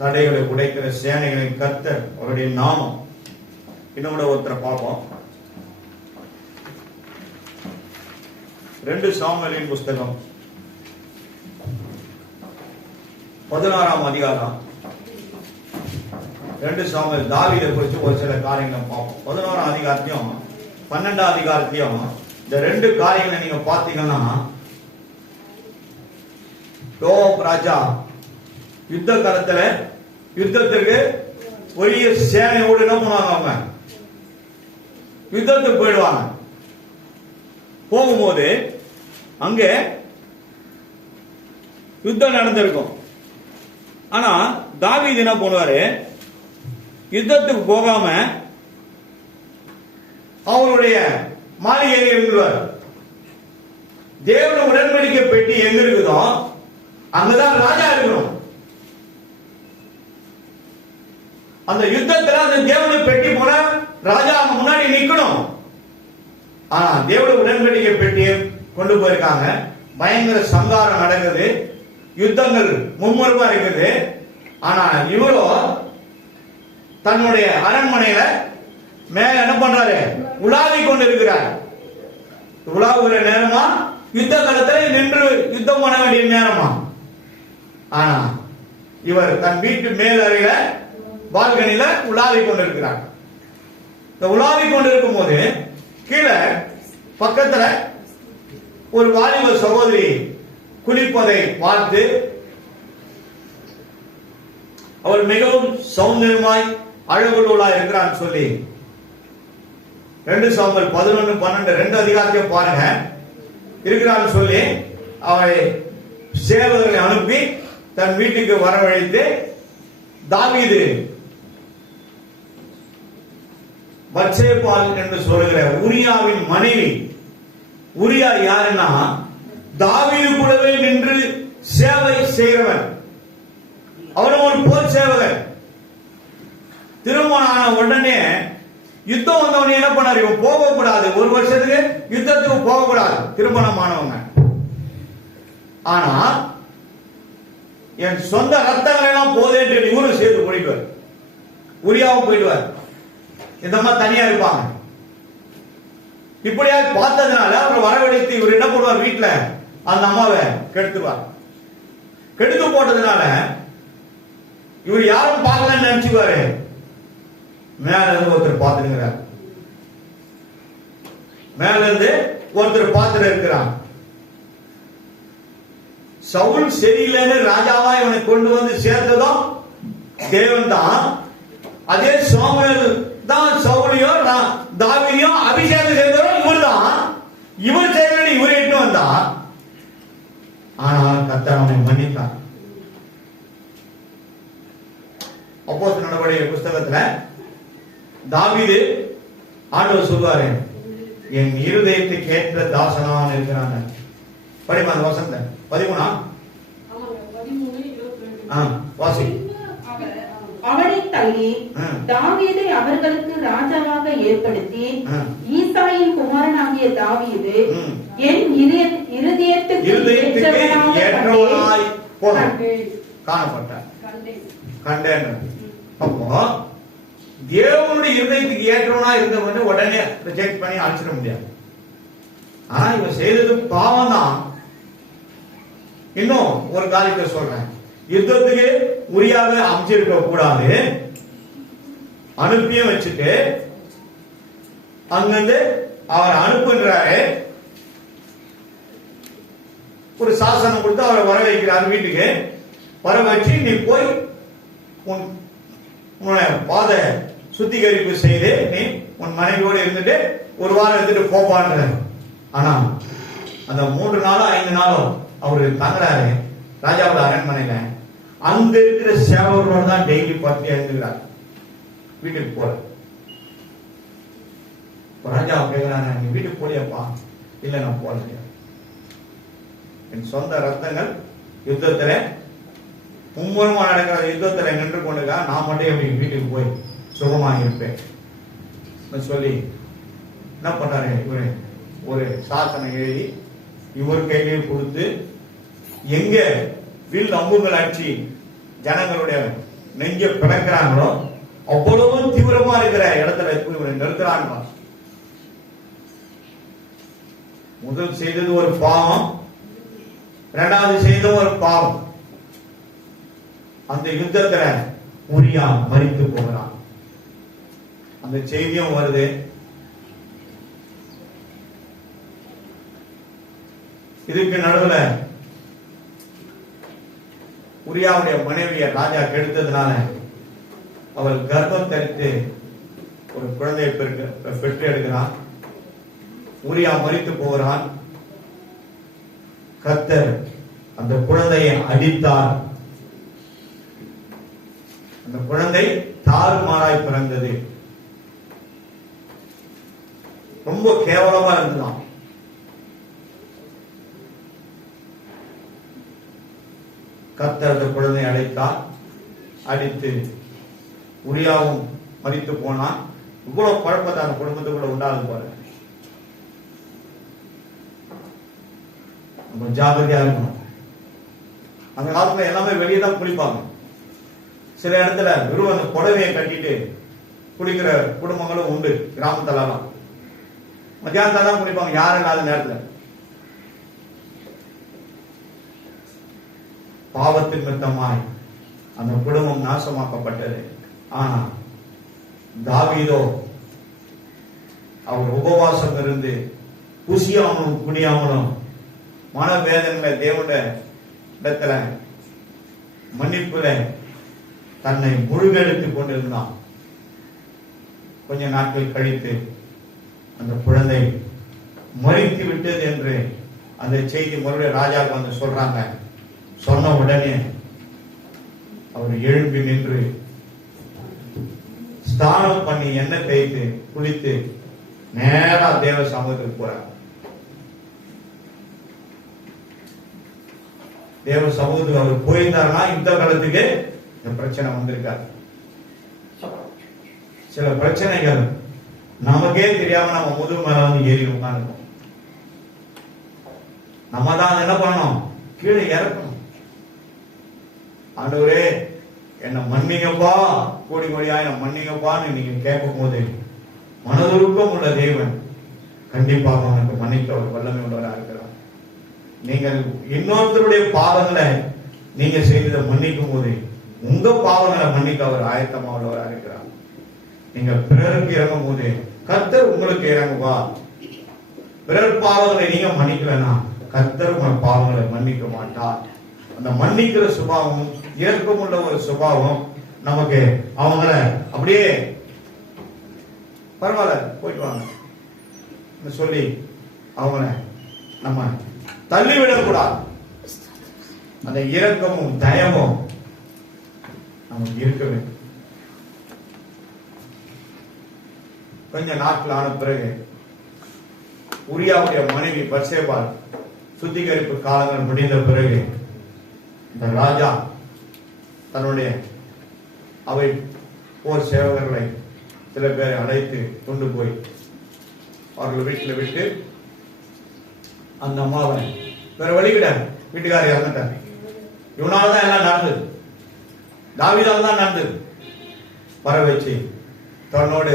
தடைகளை உடைக்கிற சேனைகளின் கர்த்தர் அவருடைய நாமம். இன்னும் ஒருத்தரை பார்ப்போம். 2 சாமுவேலின் புஸ்தகம் 16ஆம் அதிகாரம். 2 சாமுவேல் தாவீதை குறித்து ஒரு சில காரியங்களை பார்ப்போம். 11ஆம் அதிகாரத்தையும் 12ஆம் அதிகாரத்தையும் இந்த 2 காரியங்களை நீங்க பார்த்தீங்கன்னா, யோவாப் ராஜா யுத்த காலத்துல யுத்தத்திற்கு பெரிய சேனையோடு என்ன பண்ணுவாங்க, அவங்க யுத்தத்துக்கு போயிடுவாங்க. போகும்போது அங்க யுத்தம் நடந்திருக்கும். ஆனா தாவீது என்ன பண்ணுவாரு, யுத்தத்துக்கு போகாம அவருடைய மாளிகையில் இருந்துவார். தேவன் உடன்படிக்கை பெட்டி எங்க இருக்குதோ அங்கதான் ராஜா இருக்கணும். அந்த யுத்தத்துல அந்த தேவனுடைய பெட்டி போன ராஜா அவங்க முன்னாடி நிக்கணும். ஆனா தேவனுடைய உடன்படிக்கை பெட்டியை கொண்டு போயிருக்காங்க. பயங்கர சங்காரம் நடக்குது, யுத்தங்கள் மும்முரமா இருக்குது. ஆனா இவரோ தன்னுடைய அரண்மனையில மேல என்ன பண்றாரு, உலாவி கொண்டு இருக்கிறார். உலாவுகிற நேரமா, யுத்த காலத்துல நின்று யுத்தம் பண்ண வேண்டிய நேரமா. ஆனா இவர் தன் வீட்டு மேல் அறையில பால்கனில உலாவி கொண்டிருக்கிறார். இந்த உலாவி கொண்டிருக்கும் போது கீழே பக்கத்துல ஒரு வாலிப சகோதரி குளிப்பதை பார்த்து, அவள் மிகவும் சௌந்தரியமாய் அழகுள்ளவளா இருக்கிறான்னு சொல்லி 2 சாமுவேல் 11, 12 2 அதிகாரத்தையும் பாருங்க, இருக்கிறான்னு சொல்லி அவளை சேவகர்களை அனுப்பி தன் வீட்டுக்கு வரவழைத்து, தாவீது பத்சேபாள் என்று சொல்லுகிற உரியாவின் மனைவி. உரியா யாருன்னா, தாவீது கூடவே நின்று சேவை செய்கிறவன். அவனும் ஒரு போர் சேவகன். திருமணம் ஆன உடனே யுத்தம் வந்தவனே என்ன பண்ணாரு, இவன் போகக்கூடாது, 1 வருஷத்துக்கு யுத்தத்துக்கு போகக்கூடாது திருமணம் ஆனவங்க. ஆனா என் சொந்த ரத்தங்கள் எல்லாம் போதேன்னு இவரும் சேர்த்து போயிடுவார், உரியாவும் போயிடுவார். இந்த மாதிரி தனியா இருப்பாங்க. இப்படியா பார்த்ததுனால அவர் வரவழைத்து இவர் என்ன பண்ணுவார், வீட்டுல அந்த அம்மாவை கெடுத்துவார். கெடுத்து போட்டதுனால இவர் யாரும் பார்க்கலன்னு நினைச்சுக்குவாரு. மேல இருந்து ஒருத்தர் பார்த்துக்கிறார், மேல இருந்து ஒருத்தர் பார்த்துட்டு இருக்கிறான். சவுல் சரியில்லைன்னு ராஜாவா இவனை கொண்டு வந்து சேர்த்ததும் தேவன் தான். அதே சாமுவேல் தான் சவுலையும் தாவீதையும் அபிஷேகம் செய்ததும் இவர் தான். இவர் செய்யல, இவர் எட்டு வந்தா. ஆனால் கர்த்தர் அவனை மன்னித்தார். அப்போஸ்தலர் நடவடிக்கை புஸ்தகத்துல தாவீது ஆண்டவர் சொல்வாரு, என் இருதயத்துக்கு ஏற்ற தாசனான் இருக்கிறான். படிமா அந்த வசந்த 13 வாசி. அவனை தள்ளி தாவீதை அவர்களுக்கு ராஜாவாக ஏற்படுத்தி, ஈசாயின் குமாரனாகிய தாவீது என் இருதயத்துக்கு ஏற்றவனாய் காணப்பட்டார். கண்டேன். அப்போ தேவனுடைய இருதயத்துக்கு ஏற்றவனா இருந்தவங்க உடனே ரிஜெக்ட் பண்ணி அழிச்சிட முடியாது. ஆனா இவன் செய்தது பாவம் தான். இன்னும் ஒரு காரியத்தை சொல்றேன், யுத்தத்துக்கு உரியாவே அமைச்சிருக்க கூடாது. அனுப்பியும் வச்சுட்டு அங்கிருந்து அவர் அனுப்புன்றாரு, ஒரு சாசனம் கொடுத்து அவரை வர வைக்கிறார். வீட்டுக்கு வர வச்சு, நீ போய் உன்னுடைய பாத சுத்திகரிப்பு செய்து நீ உன் மனைவியோடு இருந்துட்டு 1 வாரம் இருந்துட்டு போப்பான்ற. ஆனா அந்த 3 நாளோ 5 நாளோ அவரு தங்குறாரு ராஜாவோட அரண்மனையில. அங்க இருக்கிற சேவகரோட தான் டெய்லி பத்தி எழுந்துக்கிறார். வீட்டுக்கு போற ராஜா கேட்கிறாங்க, நீ வீட்டுக்கு போலியாப்பா? இல்ல நான் போல. என் சொந்த ரத்தங்கள் யுத்தத்துல மும்முரமா நடக்கிற யுத்தத்துல நின்று கொண்டுக்கா நான் மட்டும் எப்படி வீட்டுக்கு போய் சுகமாக இருப்பேன் சொல்லி என்ன பண்ணாரு இவரு, ஒரு சாசனம் எழுதி இவர் கையிலே கொடுத்து, எங்க வில் அம்புகள் அடிச்சு ஜனங்களுடைய நெஞ்ச பிளக்கிறாங்களோ அவ்வளவு தீவிரமா இருக்கிற இடத்துல இவரை நிறுத்துறாங்க. முதல் செய்தது ஒரு பாவம், இரண்டாவது செய்தது ஒரு பாவம். அந்த யுத்தத்துல உரியா மரித்து போகிறான். அந்த செய்தியும் வருது. இதுக்கு நடுவுல உரியாவுடைய மனைவியை ராஜா கெடுத்ததுனால அவள் கர்ப்பம் தரித்து ஒரு குழந்தையை பெற்று எடுக்கிறான். உரியா மரித்து போகிறான். கர்த்தர் அந்த குழந்தையை அடித்தார். அந்த குழந்தை தாறுமாறாய் பிறந்தது. ரொம்ப கேவலமா இருந்ததாம். கர்த்தர் அந்த குழந்தையை அழைத்தார். அடித்து உரியாவும் மரித்து போனான். இவ்வளவு குழப்பத்தை அந்த குடும்பத்துக்குள்ள உண்டாது பாருங்க. நம்ம ஜாகிரதையா இருக்கணும். அந்த காலத்துல எல்லாமே வெளியே தான் குளிப்பாங்க. சில இடத்துல வெறும் அந்த புடவையை கட்டிட்டு குளிக்கிற குடும்பங்களும் உண்டு. கிராமத்துலாம் மத்தியானத்தான் தான் குளிப்பாங்க, யாரும் இல்லாத நேரத்துல. பாவத்தின் நிமித்தமாய் அந்த குடும்பம் நாசமாக்கப்பட்டது. ஆனா தாவீதோ அவர் உபவாசம் இருந்து குசியாமலும் குனியாமலும் மனவேதனை தேவனுடைய இடத்துல மன்னிப்புல தன்னை முழுகெடுத்துக் கொண்டிருந்தான். கொஞ்ச நாட்கள் கழித்து அந்த குழந்தை மரித்து விட்டது என்று அந்த செய்தி மறுபடியும் ராஜாவுக்கு வந்து சொல்றாங்க. சொன்ன உடனே அவர் எழும்பி நின்று ஸ்நானம் பண்ணி எண்ணெய் தேய்த்து குளித்து நேரா தேவ சமூகத்துக்கு போறார். தேவ சமூகத்துக்கு அவர் போயிருந்தாருன்னா இந்த காலத்துக்கு இந்த பிரச்சனை வந்திருக்காரு. சில பிரச்சனைகள் நமக்கே தெரியாம நம்ம முதுகு மேல வந்து ஏறி உட்காந்துருக்கோம். நம்ம தான் என்ன பண்ணணும், கீழே இறக்கணும். ஆண்டவரே என்ன மன்னிங்கப்பா, கோடி கோடியா என்ன மன்னிங்கப்பான்னு நீங்க கேட்கும் போது மனதுருக்கம் உள்ள தேவன் கண்டிப்பாக உனக்கு மன்னிக்க ஒரு வல்லமை உள்ளவராக இருக்கிறார். நீங்கள் இன்னொருத்தருடைய பாவங்களை நீங்க செய்ததை மன்னிக்கும் போது உங்க பாவங்களை மன்னிக்க அவர் ஆயத்தமா உள்ளவராக இருக்கிறார். நீங்க பிறருக்கு இறங்கும் போது கர்த்தர் உங்களுக்கு இறங்குவா. பிறர் பாவங்களை நீங்க மன்னிக்கலன்னா கர்த்தர் உங்க பாவங்களை மன்னிக்க மாட்டார். அந்த மன்னிக்கிற சுபாவம், இரக்கமுள்ள ஒரு சுபாவம் நமக்கு அவங்கள அப்படியே பரவாயில்ல போயிட்டு வாங்க சொல்லி அவங்கள நம்ம தள்ளிவிடக்கூடாது. அந்த இரக்கமும் தயமும் நமக்கு இருக்க வேண்டும். கொஞ்ச நாட்கள் ஆன பிறகு உரியாவுடைய மனைவி பத்சேபாள் சுத்திகரிப்பு காலங்கள் முடிந்த பிறகு இந்த ராஜா தன்னுடைய அவை போர் சேவகர்களை சில பேரை அழைத்து கொண்டு போய் அவர்கள் வீட்டில் விட்டு அந்த அம்மாவை வேற வழி விடாது, வீட்டுக்காரர் இறந்துட்டார். இவனால தான் எல்லாம் நடந்தது, தாவீதால தான் நடந்தது. வர வச்சு தன்னோடு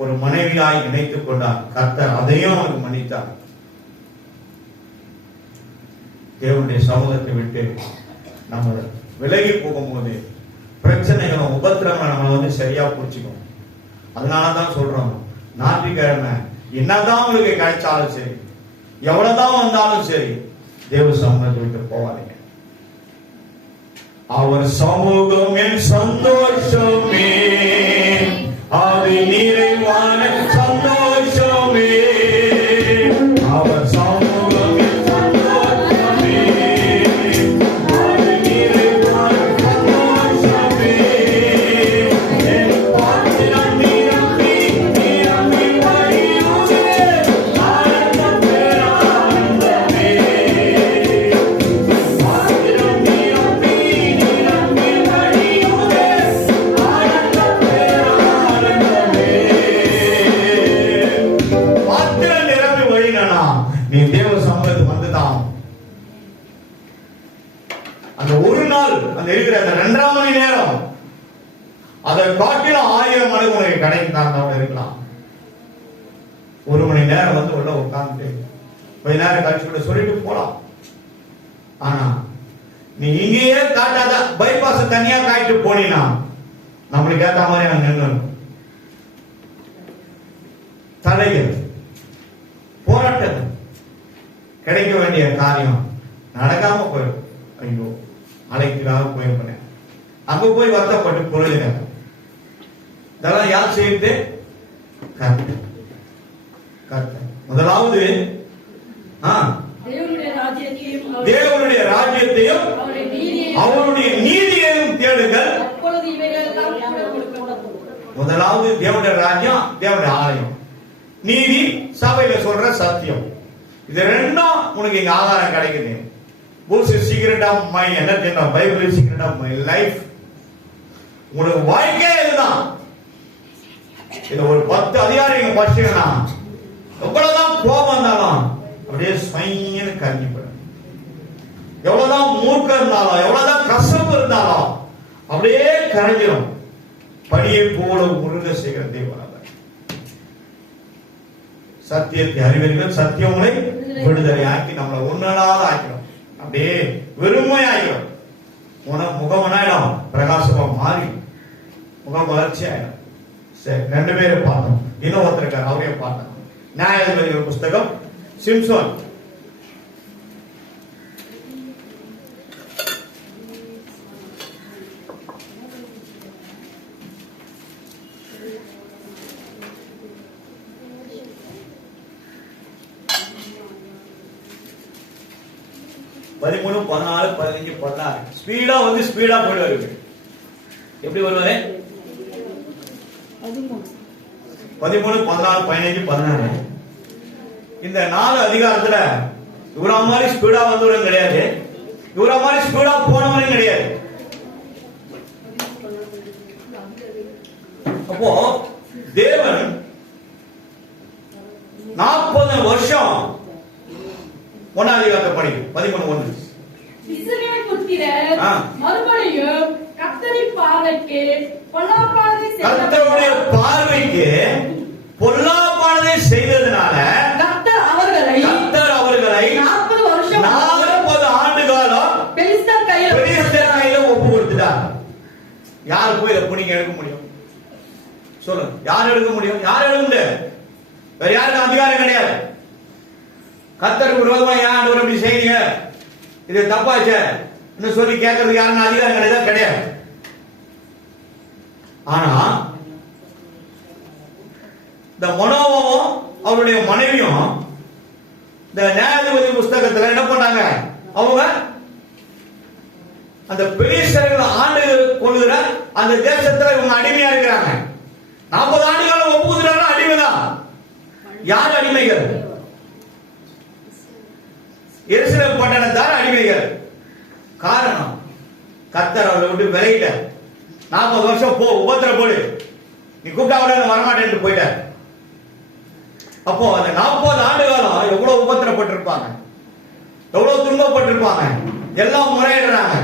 ஒரு மனைவியாய் இணைத்துக் கொண்டார். கர்த்தர் அதையும் அவனுக்கு மன்னித்தார். தேவனுடைய சமூகத்தை விட்டு நம்ம விலகி போகும்போது பிரச்சனைகளும் உபத்திரங்களும் நம்மளை வந்து சரியா புரிச்சுக்கணும். அதனாலதான் சொல்றோம், ஞாயிற்றுக்கிழமை என்னதான் உங்களுக்கு கிடைச்சாலும் சரி, எவ்வளவுதான் வந்தாலும் சரி, தேவ சமூகத்தை விட்டு போவாதீங்க. அவர் சமூகம் என் சந்தோஷமே, அது நிறைவான சந்தோஷமே. அவர் சமூகம் என் சந்தோஷமே, அது நிறைவான சந்தோஷமே. என் பாத்திரம் நிரம்பி நிரம்பி வழியுதே, ஆனந்தம் பேரானந்தமே. பாத்திரம் நிரம்பி நிரம்பி அந்த இருக்கிற அந்த 2.5 மணி நேரம் அதை காட்டிலும் 1000 மடங்கு உனக்கு கிடைக்கும் இருக்கலாம். 1 மணி நேரம் வந்து உள்ள உட்கார்ந்து கொஞ்ச நேரம் கழிச்சு கூட சொல்லிட்டு போலாம். ஆனா நீ இங்கேயே காட்டாத பைபாஸ் தனியா காட்டிட்டு போனீங்கன்னா நம்மளுக்கு ஏற்ற மாதிரி அங்க நின்று தடைகள் போராட்டம் கிடைக்க வேண்டிய காரியம் நடக்காம போயிடும். ஐயோ அழைக்கிறாக போயிருப்பேன், அங்க போய் வருத்தப்பட்டு பொழுது இதெல்லாம் யார் செய்யுது? கர்த்தர். முதலாவது தேவனுடைய ராஜ்யத்தையும் அவருடைய நீதியையும் தேடுங்கள். முதலாவது தேவனுடைய ராஜ்யம், தேவனுடைய ஆலயம், நீதி, சபையில சொல்ற சத்தியம். இது ரெண்டும் உனக்கு இங்க ஆதாரம் கிடைக்குது. What's the secret of my energy? Bible is secret of my life. உனக்கு வாழ்க்கை இதுதான். இது ஒரு 10 அதிகாரம் படிச்சீங்கன்னா எவ்வளவுதான் கோபம் இருந்தாலும் அப்படியே ஸ்வைன்னு கரைஞ்சிப்படும். எவ்வளவுதான் மூர்க்கம் இருந்தாலும் எவ்வளவுதான் கசப்பு இருந்தாலும் அப்படியே கரைஞ்சிடும். படியை போல முருக செய்கிற தேவன். சத்தியத்தை அறிவீர்கள், சத்தியம் உங்களை விடுதலை ஆக்கி நம்மளை ஒன்னால ஆக்கிடும். அப்படியே வெறுமையாயிடும். முகம் ஆயிடும், பிரகாசமா மாறி முகம் வளர்ச்சி ஆயிடும். சரி, 2 பேரை பார்த்தோம். இன்னும் ஒருத்தருக்கார், அவரையே பார்த்தோம். நியாயாதிபதிகள் புஸ்தகம் சிம்சோன். பதிமூணு 14 15 16 ஸ்பீடா வந்து ஸ்பீடா போயிடுவாரு. எப்படி வருவாரு? 13 14 15 16. இந்த 4 அதிகாரத்துல இவரா மாதிரி ஸ்பீடா வந்தவரும் கிடையாது, இவரா மாதிரி ஸ்பீடா போனவரும் கிடையாது. அப்போ தேவன் 40 வருஷம் 1 அதிகாரத்தை படிக்கும். 13:1. இஸ்ரவேல் புத்திரர் மறுபடியும் கர்த்தரின் பார்வைக்கு பொல்லாப்பானதை கர்த்தருடைய பார்வைக்கு பொல்லாப்பானதை செய்ததனால கர்த்தர் அவர்களை 40 ஆண்டு காலம் பெலிஸ்தர் கையில ஒப்பு கொடுத்துட்டார். யார் போய் இதை புனிங்க எடுக்க முடியும்? சொல்லுங்க, யார் எடுக்க முடியும்? யார் எடுக்க முடியாது? வேற யாருக்கும் அதிகாரம் கிடையாது. கர்த்தருக்கு விரோதமா ஏன் அப்படி செய்யுங்க, இது தப்பாச்சு சொல்லி கேட்கறதுக்கு யாரும் அதிகாரம் கிடையாது. ஆனா இந்த மனோவும் அவருடைய மனைவியும் இந்த நியாயாதிபதி புஸ்தகத்துல என்ன பண்ணாங்க? அவங்க அந்த பெலிஸ்தர்கள் ஆண்டு கொள்ளுகிற அந்த தேசத்துல இவங்க அடிமையா இருக்கிறாங்க. 40 ஆண்டுகள் ஒப்புக்குறாங்க. அடிமைதான். யார் அடிமைகள்? எருசலேம் பட்டணத்தார் அடிமைகள். காரணம், கர்த்தர் அவரை விட்டு விலகிட்ட. 40 வருஷம் போ, உபத்திர போடு, நீ கூப்பிட்டா வரமாட்டேன்னு போயிட்டார். அப்போ அந்த 40 ஆண்டு காலம் எவ்வளவு உபத்திரப்பட்டிருப்பாங்க, எவ்வளவு துன்பப்பட்டிருப்பாங்க. எல்லாம் முறையிடுறாங்க.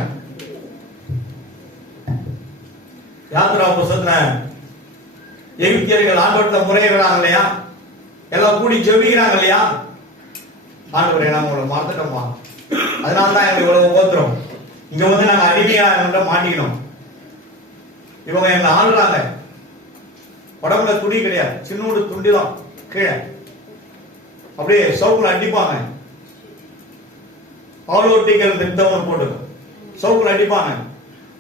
யாத்திரா புஸ்தகத்துல எகிப்தியர்கள் ஆண்டவர்கிட்ட முறையிடுறாங்க இல்லையா? எல்லாம் கூடி ஜெபிக்கிறாங்க இல்லையா? ஆண்டவரே, நாங்க உங்களை மறந்துட்டோமா, அதனாலதான் எங்களுக்கு இவ்வளவு உபத்திரம், இங்க வந்து நாங்க அடிமையா மாட்டிக்கணும், இவங்க எங்களை ஆளுறாங்க. உடம்புல துணி கிடையாது, சின்னோடு துண்டிதான் கீழே, அப்படியே சவுக்குல அடிப்பாங்க. ஆலோட்டிகள் நிறுத்தம் போட்டு சவுக்குல அடிப்பாங்க.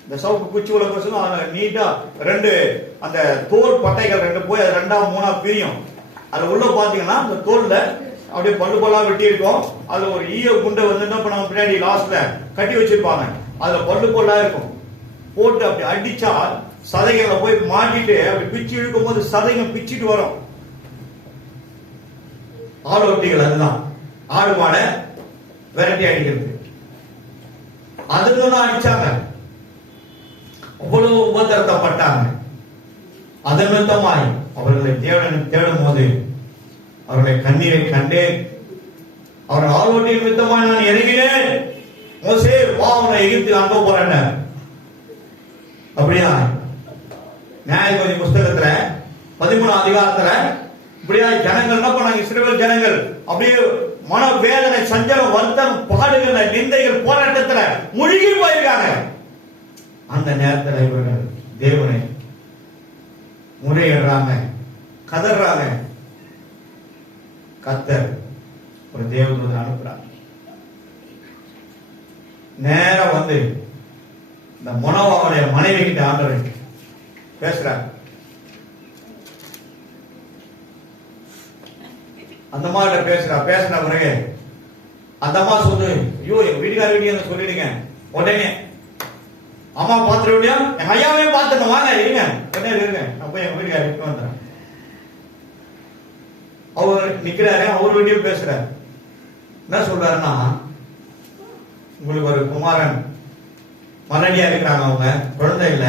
இந்த சவுக்கு குச்சி உள்ள பசங்க நீட்டா 2 அந்த தோல் பட்டைகள் 2 போய் அது 2ஆ 3ஆ பிரியும். அது உள்ள பாத்தீங்கன்னா அந்த தோல்ல அப்படியே பல்லு பல்லா வெட்டி இருக்கும். அதுல ஒரு ஈய குண்டை வந்து என்ன பண்ண பின்னாடி லாஸ்ட்ல கட்டி வச்சிருப்பாங்க. அதுல பல்லு பல்லா இருக்கும். போட்டு அப்படி அடிச்சா சதைகளை போய் மாட்டிட்டு அப்படி பிச்சு இழுக்கும் போது சதைங்க பிச்சுட்டு வரும். ஆலோட்டிகள் அதுதான் ஆடு மாட விரட்டி அடிக்கிறது. அதுதான் அடிச்சாங்க. அவ்வளவு உபத்திரத்தப்பட்டாங்க. அதன் நிமித்தமாய் அவர்களை தேடும் போது அவருடைய கண்ணீரை கண்டேன். அவர்கள் ஆலோட்டியின் நிமித்தமாய் நான் இறங்கினேன். மோசே வா, உன்னை எகிப்துக்கு அனுப்ப போறேன். அப்படியா? நியாயாதிபதி புஸ்தகத்துல 13ஆம் அதிகாரத்துல இப்படியா ஜனங்கள் என்ன பண்ணாங்க? இஸ்ரவேல் ஜனங்கள் அப்படியே மனவேதனை, சஞ்சலம், வருத்தம், பாடுகள், நிந்தைகள், போராட்டத்துல முழுகி போயிருக்காங்க. அந்த நேரத்தில் இவர்கள் தேவனை முறையிடுறாங்க, கதறாங்க. கர்த்தர் ஒரு தேவதூதனை அனுப்புறார். நேரம் வந்து இந்த மனோவாவுடைய மனைவி கிட்ட ஆண்டவர் பேசுறார். அந்த அம்மா பேசுற பிறகு அந்த அம்மா சொல்லு, ஐயோ எங்க வீட்டுக்கார சொல்லிடுங்க. உடனே அம்மா பாத்துருவியா? எங்க ஐயாவே பாத்துட்டு வாங்க, இருங்க இருங்க, நான் போய் எங்க வீட்டுக்கார விட்டு வந்துடுறேன். அவர் நிக்கிறாரு, அவர் வீட்டையும் பேசுறாரு. என்ன சொல்றாருன்னா, உங்களுக்கு ஒரு குமாரன் மலடியா இருக்கிறாங்க, அவங்க குழந்தை இல்ல,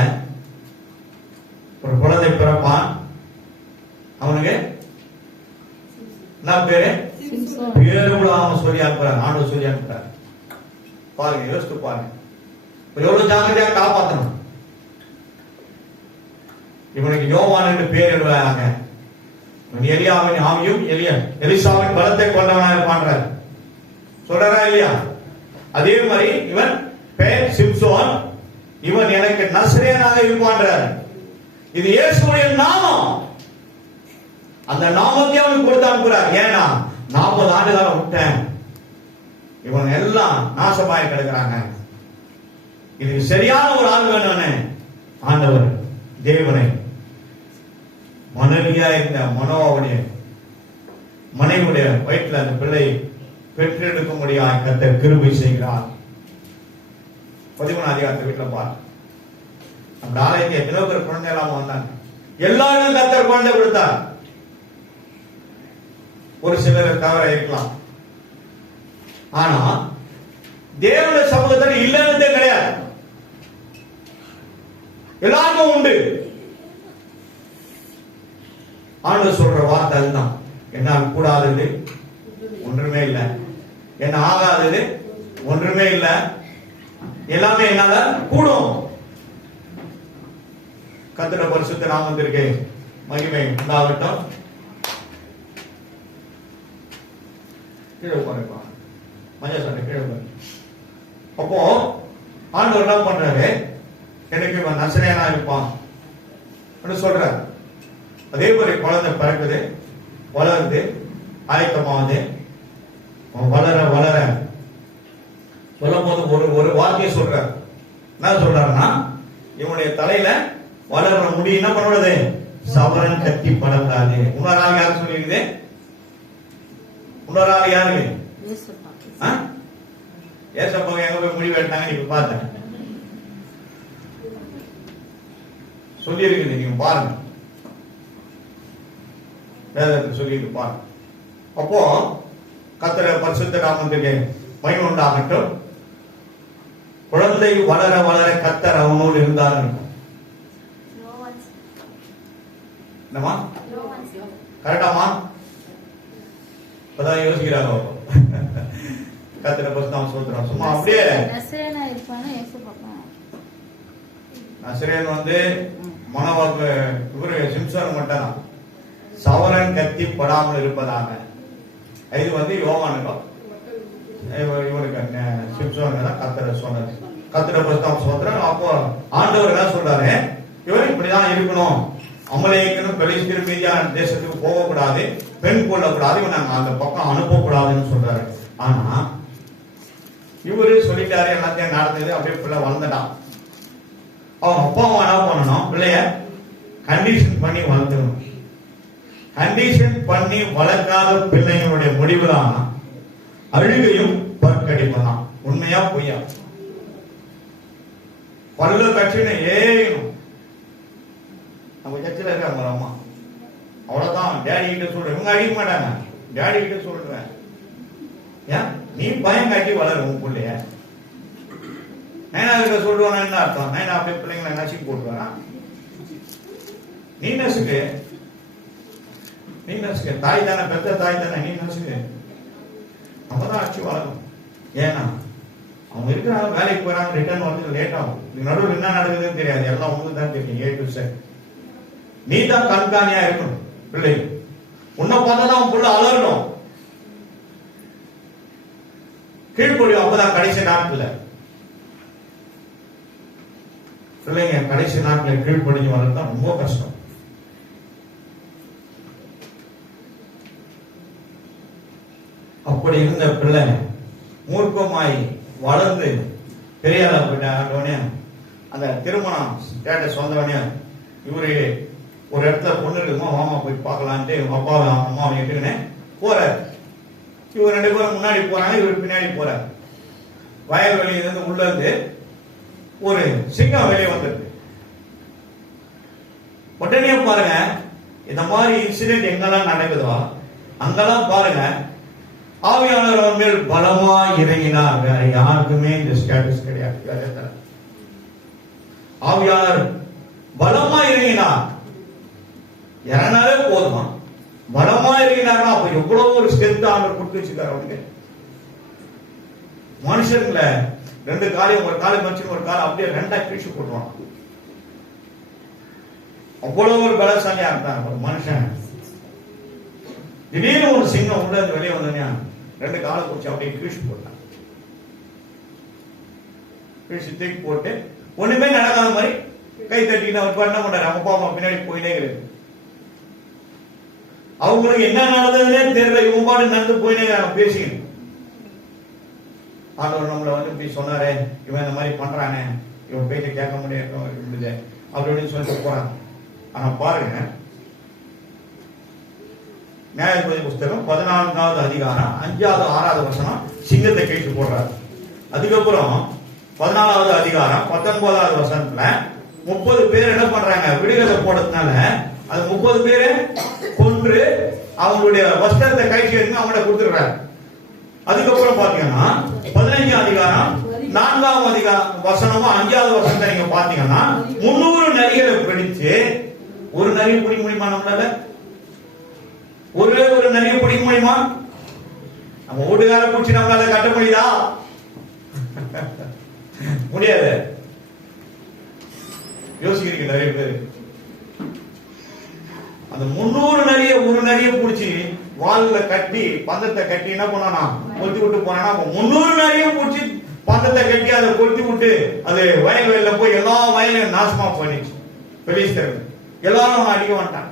ஒரு குழந்தை பிறப்பான். அவனுக்கு என்ன பேரு? பேரு கூட அவன் சொல்லி அனுப்புறாரு, ஆண்டவர் சொல்லி அனுப்புறாரு. பாருங்க, யோசித்து பாருங்க, எவ்வளவு ஜாக்கிரதையா காப்பாற்றணும். இவனுக்கு யோவான் என்று பேர் எழுதுவாங்க. எலியாவின் ஆவியும் எலிசாவின் பலத்தை கொண்டவனாக இருப்பான் சொல்றா இல்லையா? அதே மாதிரி இவன் பேர் சிம்சோன், இவன் எனக்கு நசரேயனாக இருப்பான். இது இயேசுவுடைய நாமம். அந்த நாமத்தை அவனுக்கு கொடுத்து அனுப்புறார். ஏன்னா 40 ஆண்டுகாலம் விட்டேன், இவன் எல்லாம் நாசமாய் கிடக்குறாங்க, இது சரியான ஒரு ஆள் வேணும்னு ஆண்டவர் தேவனை மனைவியா இருந்த மனோவுடைய மனைவியுடைய வயிற்றில் அந்த பிள்ளை பெற்றெடுக்க முடியாது கர்த்தர் கிருபை செய்கிறார். 13ஆம் அதிகாரத்தை வீட்டில் பார். அந்த ஆலயத்தை எத்தனை பேர் குழந்தை இல்லாம வந்தாங்க. எல்லாரும் கர்த்தர் குழந்தை கொடுத்தார். ஒரு சிலர் தவற இருக்கலாம், ஆனா தேவனுடைய சமூகத்தில் இல்லைன்னதே கிடையாது, எல்லாருக்கும் உண்டு. ஆண்டவர் சொல்ற வார்த்தை அதுதான், என்னால் கூடாதது ஒன்றுமே இல்லை, என்ன ஆகாதது ஒன்றுமே இல்லை, எல்லாமே என்னால கூடும். கர்த்தருடைய பரிசுத்த நாமத்திற்கு மகிமை உண்டாகட்டும். கீழே உட்காருப்பா, மஞ்சள் சட்டை கீழே உட்காரு. அப்போ ஆண்டவர் என்ன பண்றாரு? எனக்கு இவன் நசரேயனா இருப்பான் சொல்றாரு. அதே மாதிரி குழந்தை பிறக்குது, வளருது, ஆயத்தமாவது, வளர வளர சொல்லும் போது ஒரு வார்த்தையை சொல்றார். என்ன சொல்றாருன்னா, இவனுடைய தலையில வளர்ற முடி என்ன பண்ணுறது? சவரன் கத்தி படக்கூடாது. இன்னொரு ஆள் யாரு சொல்லிருக்குது? இன்னொரு ஆள் யாரு? ஏசப்பா எங்க போய் முடி வெட்டாங்க நீங்க பார்த்தேன் சொல்லி இருக்குது, நீங்க பாருங்க, வேதத்தை சொல்லிட்டு பாருங்க. அப்போ கர்த்தருடைய பரிசுத்த நாமத்துக்கு மகிமை உண்டாகட்டும். குழந்தை வளர வளர கர்த்தர் அவனோடு இருந்தார். என்னமா கரெக்டாமா? இப்பதான் யோசிக்கிறாங்க. கர்த்தருடைய பரிசுத்த நாமம் சொல்றோம். சும்மா அப்படியே நசரேயன் வந்து மனவாக்கு இவரு சிம்சோன் மட்டும் சவரன் கத்தி படாமல் இருப்பதாக. இது வந்து யோவானுக்கும் இவனுக்கு சிம்சோனுக்கு தான் கர்த்தர் சொன்னார். கர்த்தருடைய பரிசுத்த நாமம் சொல்றோம். அப்போ ஆண்டவர் என்ன சொல்றாரு? இவர் இப்படிதான் இருக்கணும், அமலேக்கனும் பெலிஸ்தீன் மீதியான தேசத்துக்கு போகக்கூடாது, பெண் கொள்ளக்கூடாது, இவன் நாங்க அந்த பக்கம் அனுப்பக்கூடாதுன்னு சொல்றாரு. ஆனா இவரு சொல்லிட்டாரு, எல்லாத்தையும் நடந்தது, அப்படியே பிள்ளை வளர்ந்துட்டான். அவங்க அப்பா அம்மா என்ன பண்ணணும்? பிள்ளைய கண்டிஷன் பண்ணி வளர்த்துக்கணும். கண்டிஷன் பண்ணி வளர்க்காத பிள்ளைங்களுடைய முடிவுதான் அழுகையும் பற்கடிப்பதான். உண்மையா பொய்யா? பல்ல கட்சின்னு ஏணும். நம்ம கட்சியில இருக்காங்க ஒரு அம்மா, அவ்வளவுதான் டேடி கிட்ட சொல்றேன். இவங்க அடிக்க மாட்டாங்க, டேடி கிட்ட சொல்றேன். ஏன் நீ பயம் காட்டி வளரு உன் பிள்ளைய. நைனா கிட்ட சொல்லுவானா என்ன அர்த்தம்? நைனா அப்படியே பிள்ளைங்களை நசுக்கி போட்டுவாரா? நீ நசுக்கு, நீ நசுக்கு. தாய் தானே, பெத்த தாய் தானே, நீ நசுக்கு. அப்பதான் அச்சு வளரும். ஏன்னா அவங்க இருக்கிறாங்க, வேலைக்கு போறாங்க, ரிட்டர்ன் வந்து லேட் ஆகும். நடுவில் என்ன நடக்குதுன்னு தெரியாது, எல்லாம் உங்களுக்கு தான் தெரியும். ஏ டு செட் நீ தான் கண்காணியா இருக்கணும். பிள்ளை உன்னை பார்த்தா தான் புள்ள அலறணும், கீழ்ப்படியும். அப்பதான் கடைசி நாட்கள் பிள்ளைங்க கடைசி நாட்களை கீழ்ப்படிஞ்சு வளர்த்தா ரொம்ப கஷ்டம். அப்படி இருந்த பிள்ளை மூர்க்கமாய் வளர்ந்து பெரியாரா போயிட்டாங்க. அந்த திருமணம் ஸ்டேட்டஸ் வந்தவனே இவரு ஒரு இடத்துல பொண்ணு இருக்குமா, மாமா போய் பார்க்கலான்ட்டு அப்பாவை அம்மாவை எட்டுக்கினே போறாரு. இவர் 2 பேரும் முன்னாடி போறாங்க, இவர் பின்னாடி போறாரு. வயல்வெளியிலிருந்து உள்ள இருந்து ஒரு சிங்கம் வெளியே வந்திருக்கு. உடனே பாருங்க, இந்த மாதிரி இன்சிடென்ட் எங்கெல்லாம் நடக்குதோ அங்கெல்லாம் பாருங்க ஆவியானவர் அவர் மேல் பலமா இறங்கினார். வேற யாருக்குமே இந்த ஸ்டேட்டஸ் கிடையாது. ஆவியானவர் பலமா இறங்கினார். இறங்கினாலே போதுமா, பலமா இறங்கினார்னா அப்ப எவ்வளவு ஒரு ஸ்ட்ரென்த் ஆண்டவர் கொடுத்து வச்சிருக்காரு அவனுக்கு. மனுஷன்ல 2 காலையும், ஒரு காலை மனுஷன் ஒரு காலை அப்படியே 2ஆ கிழிச்சு போட்டுவான். அவ்வளவு ஒரு பலசாலியா இருந்தான் ஒரு மனுஷன். திடீர்னு ஒரு சிங்கம் உள்ள இருந்து வெளியே வந்தோன்னா 2 காலை குடிச்சு அப்படியே கிழிச்சு போட்டான். கிழிச்சு தூக்கி போட்டு ஒண்ணுமே நடக்காத மாதிரி கை தட்டின்னு அவர் என்ன பண்றாரு, அப்பா அம்மா பின்னாடி போயிட்டே இருக்கு. அவங்களுக்கு என்ன நடந்ததுன்னே தெரியல, இவன் பாட்டு நடந்து போயிட்டே பேசிக்கணும். ஆண்டவர் நம்மளை வந்து இப்படி சொன்னாரே, இவன் இந்த மாதிரி பண்றானே, இவன் பேச்ச கேட்க முடியாது அப்படின்னு சொல்லிட்டு போறான். ஆனா பாருங்க, நியாயாதிபதி புஸ்தகம் 14வது அதிகாரம் 5வது 6வது வசனம் சிங்கத்தை கிழிச்சு போடுறாரு. அதுக்கப்புறம் 14வது அதிகாரம் 19வது வசனத்துல 30 பேர் என்ன பண்றாங்க, விடுதலை போடுறதுனால அது 30 பேரை கொன்று அவங்களுடைய வஸ்திரத்தை கழிச்சு எடுத்து அவங்கள கொடுத்துடுறாரு. அதுக்கப்புறம் பாத்தீங்கன்னா 15வது அதிகாரம் 4வது அதிகாரம் வசனமும் 5வது வசனத்தை நீங்க பாத்தீங்கன்னா 300 நரிகளை பிடிச்சு, ஒரு நரியை பிடிக்க முடியுமா நம்மளால? ஒரே ஒரு நரியை பிடிக்க முடியுமா? நம்ம வீட்டுக்கார பிடிச்சி நம்மளால கட்ட முடியுதா? முடியாது. யோசிக்கிறீங்க நிறைய பேர். அந்த 300 நரிய ஒரு நரிய பிடிச்சி வால்ல கட்டி பந்தத்தை கட்டி என்ன பண்ணா கொளுத்தி விட்டு போனா, 300 நரிய பிடிச்சி பந்தத்தை கட்டி அதை கொளுத்தி விட்டு அது வயல்வெளியில போய் எல்லா வயலையும் நாசமா பண்ணிச்சு. பெலிஸ்தர் எல்லாரும் அடிக்க வந்துட்டாங்க.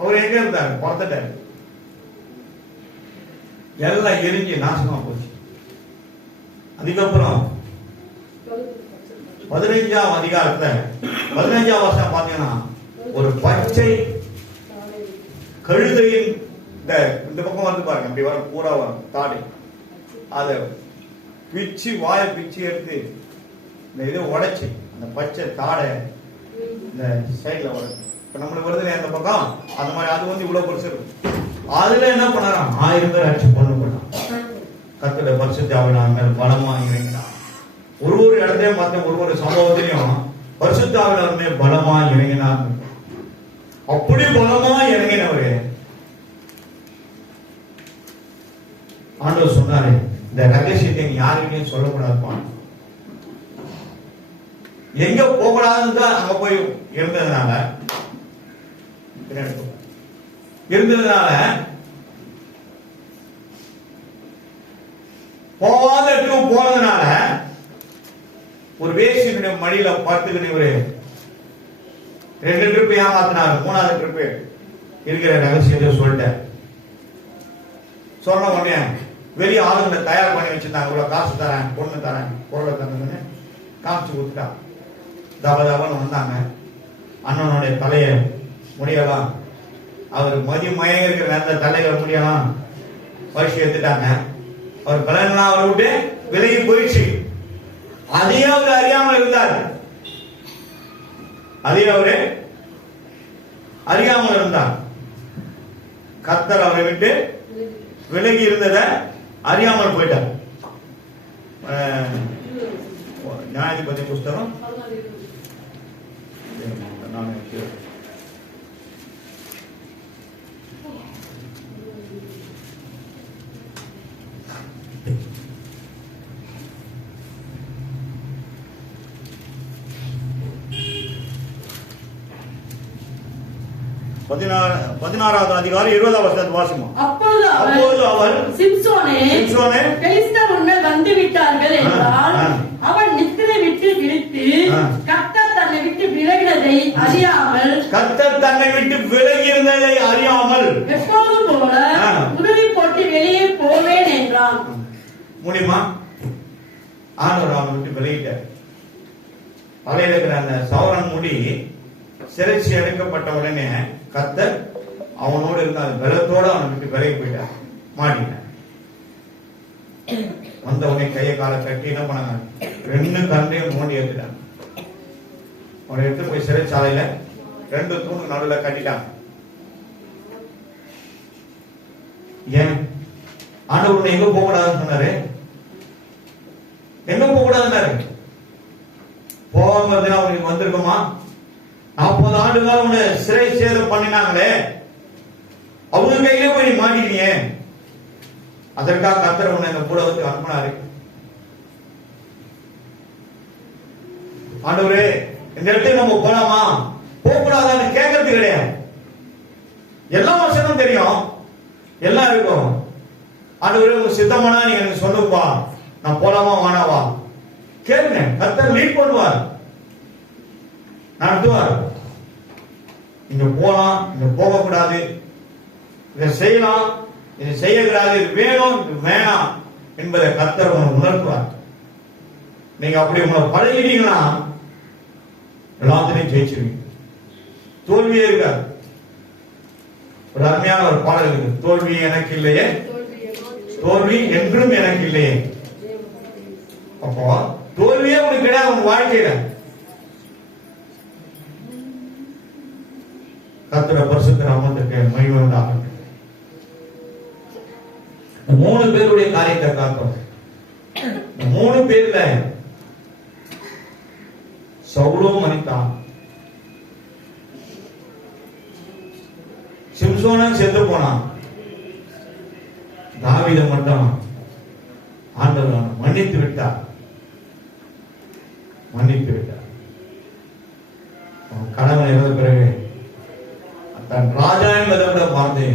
அவர் எங்க இருந்தாரு? பார்த்துட்டாரு. எல்லாம் எரிஞ்சு நாசமா போச்சு. அதுக்கப்புறம் 15வது அதிகாரத்துல 15வது வருஷம் பாத்தீங்கன்னா ஒரு பச்சை கழுதையின் இந்த பக்கம் வந்து பாருங்க, அப்படி வர பூரா வரும் தாடி, அதை பிச்சு வாயை பிச்சு எடுத்து இந்த இதை உடைச்சு அந்த பச்சை தாடை இந்த சைட்ல வரும். இப்ப நம்மளுக்கு வருது அந்த பக்கம், அந்த மாதிரி அது வந்து இவ்வளவு பெருசு இருக்கும். அதுல என்ன பண்ணாராம், 1000 பேர் அடிச்சு கொண்டு போனான். கர்த்தருடைய பரிசுத்த ஆவியானவர் பலமா இறங்கினார். ஒரு இடத்தையும் பார்த்த ஒரு சம்பவத்திலையும் பரிசுத்த ஆவியானவர் பலமா இறங்கினார். அப்படி பலமா இறங்கினவரு ஆண்டவர் சொன்னாரு, இந்த ரகசியத்தை யாருக்கும் சொல்லக்கூடாதுப்பா. எங்க போகக்கூடாதுன்னு தான் அங்க போய் இருந்ததுனால போவாத போனதுனால ஒரு வேசியினுடைய மடியில படுத்துக்கிட்டு இவரு 2 ட்ரிப் ஏமாத்தினாரு. 3வது ட்ரிப் இருக்கிற ரகசியத்தை சொல்லிட்டேன். சொன்ன உடனே வெளியே ஆளுங்களை தயார் பண்ணி வச்சிருந்தாங்க. இவ்வளவு காசு தரேன், பொண்ணு தரேன், பொருளை தரேன்னு காமிச்சு கொடுத்துட்டா. தபதபன்னு வந்தாங்க. அண்ணனுடைய தலையை முடியலாம், அவர் மயங்க இருக்கிற அந்த தலைகளை முடியலாம் பரிசு எடுத்துட்டாங்க. அவர் பலன்லாம் அவரை விட்டு விலகி போயிடுச்சு. அதையே அவர் அறியாமல் இருந்தார். அதே அவரு அறியாமல் இருந்தார். கர்த்தர் அவரை விட்டு விலகி இருந்ததை அறியாமல் போயிட்டார். நியாயாதிபதி புஸ்தகம் 15 16வது அதிகாரம் 20வது வசனத்தை வாசிமா. அப்பொழுது அவர் சிம்சோனே பெலிஸ்தர் உன்னை வந்து விட்டார்கள் என்றால் அவன் நித்திரை விட்டு விழித்து கர்த்தர் தன்னை விட்டு விலகினதை அறியாமல் எப்போதும் போல உதவி போட்டு வெளியே போவேன் என்றான். முடியுமா? ஆண்டவர் அவன் விட்டு விலகிட்டார். தலையில இருக்கிற அந்த சவரன் முடி சிறைச்சி எடுக்கப்பட்ட உடனே கர்த்தர் அவனோடு இருந்த அந்த பலத்தோட அவனை விட்டு விலகி போயிட்டார். மாட்டினான். வந்த உடனே கையை காலை கட்டி என்ன பண்ணாங்க, 2 கண்ணையும் நோண்டி எடுத்துட்டாங்க. அவனை எடுத்து போய் சிறைச்சாலையில 2 தூணுக்கு நடுவில் கட்டிட்டாங்க. ஏன் ஆண்டவர் எங்க போக கூடாதுன்னு சொன்னாரு? எங்க போக கூடாதுன்னாரு? போகாம அவனுக்கு வந்திருக்குமா? 40 ஆண்டுகள் உன்னை சிறை சேதம் பண்ணினாங்களே, அவங்க கையிலே போய் நீ மாட்டிக்கிறிய. அதற்காக கர்த்தர் உன்னை இந்த கூட வந்து அனுப்பினாரு. ஆண்டவரே இந்த இடத்துக்கு நம்ம போலாமா போக கூடாதான்னு கேட்கறது கிடையாது. எல்லா வசனம் தெரியும், எல்லாம் இருக்கும். ஆண்டவரே உங்க சித்தமானா நீங்க எனக்கு சொல்லுப்பா, நான் போலாமா வானாவா கேளுங்க. கர்த்தர் லீட் பண்ணுவார், நடத்துவார். இங்க போலாம், இங்க போக கூடாது, இதை செய்யலாம், இதை செய்யக்கூடாது, இது வேணும், இது வேணாம் என்பதை கர்த்தர் உணர்த்துவார். நீங்க அப்படி உங்களை பழகிட்டீங்கன்னா எல்லாத்தையும் ஜெயிச்சிருவீங்க. தோல்வியே இருக்காது. ஒரு அருமையான ஒரு பாடல் இருக்கு, தோல்வி எனக்கு இல்லையே, தோல்வி என்றும் எனக்கு இல்லையே. அப்போ தோல்வியே உனக்கு கிடையாது உங்க வாழ்க்கையில. கர்த்தருடைய பரிசுத்த நாமத்துக்கு மகிமை உண்டாகட்டும். 3 பேருடைய காரியத்தை காத்தோம். 3 பேர்ல சவுலும் மரித்தான், சிம்சோனும் செத்து போனான், தாவீதை மட்டும் ஆண்டவர் மன்னித்து விட்டார். கடவுள் இறந்த பிறகு தன் ராஜா என்பதை விட பார்த்து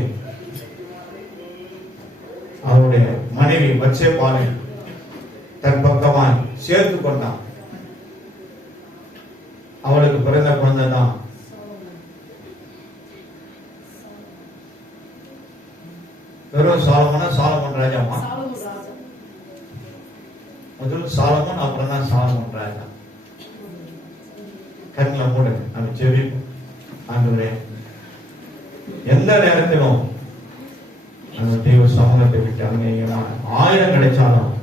அவருடைய மனைவி பத்சேபாளை தன் பக்கமாய் சேர்த்து கொண்டான். அவளுக்கு பிறந்த குழந்தை தான் வெறும் சாலமன் ராஜாமா. முதல் சாலமன், அப்புறம் தான் சாலமன் ராஜா. கண்களை மூடு, நம்ம ஜெபிப்போம். ஆண்டவரே எந்த நேரத்திலும் அந்த தெய்வ சமூகத்தை விட்டு அங்கேயுமா 1000 கிடைச்சாலும்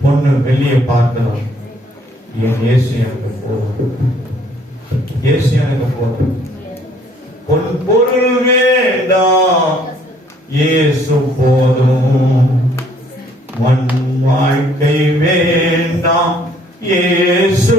பொண்ணு வெள்ளியை பார்க்கணும். என் இயேசு எனக்கு போதும், இயேசு எனக்கு போதும். பொன் பொருள் வேண்டாம், இயேசு போதும். மண் வாழ்க்கை வேண்டாம், இயேசு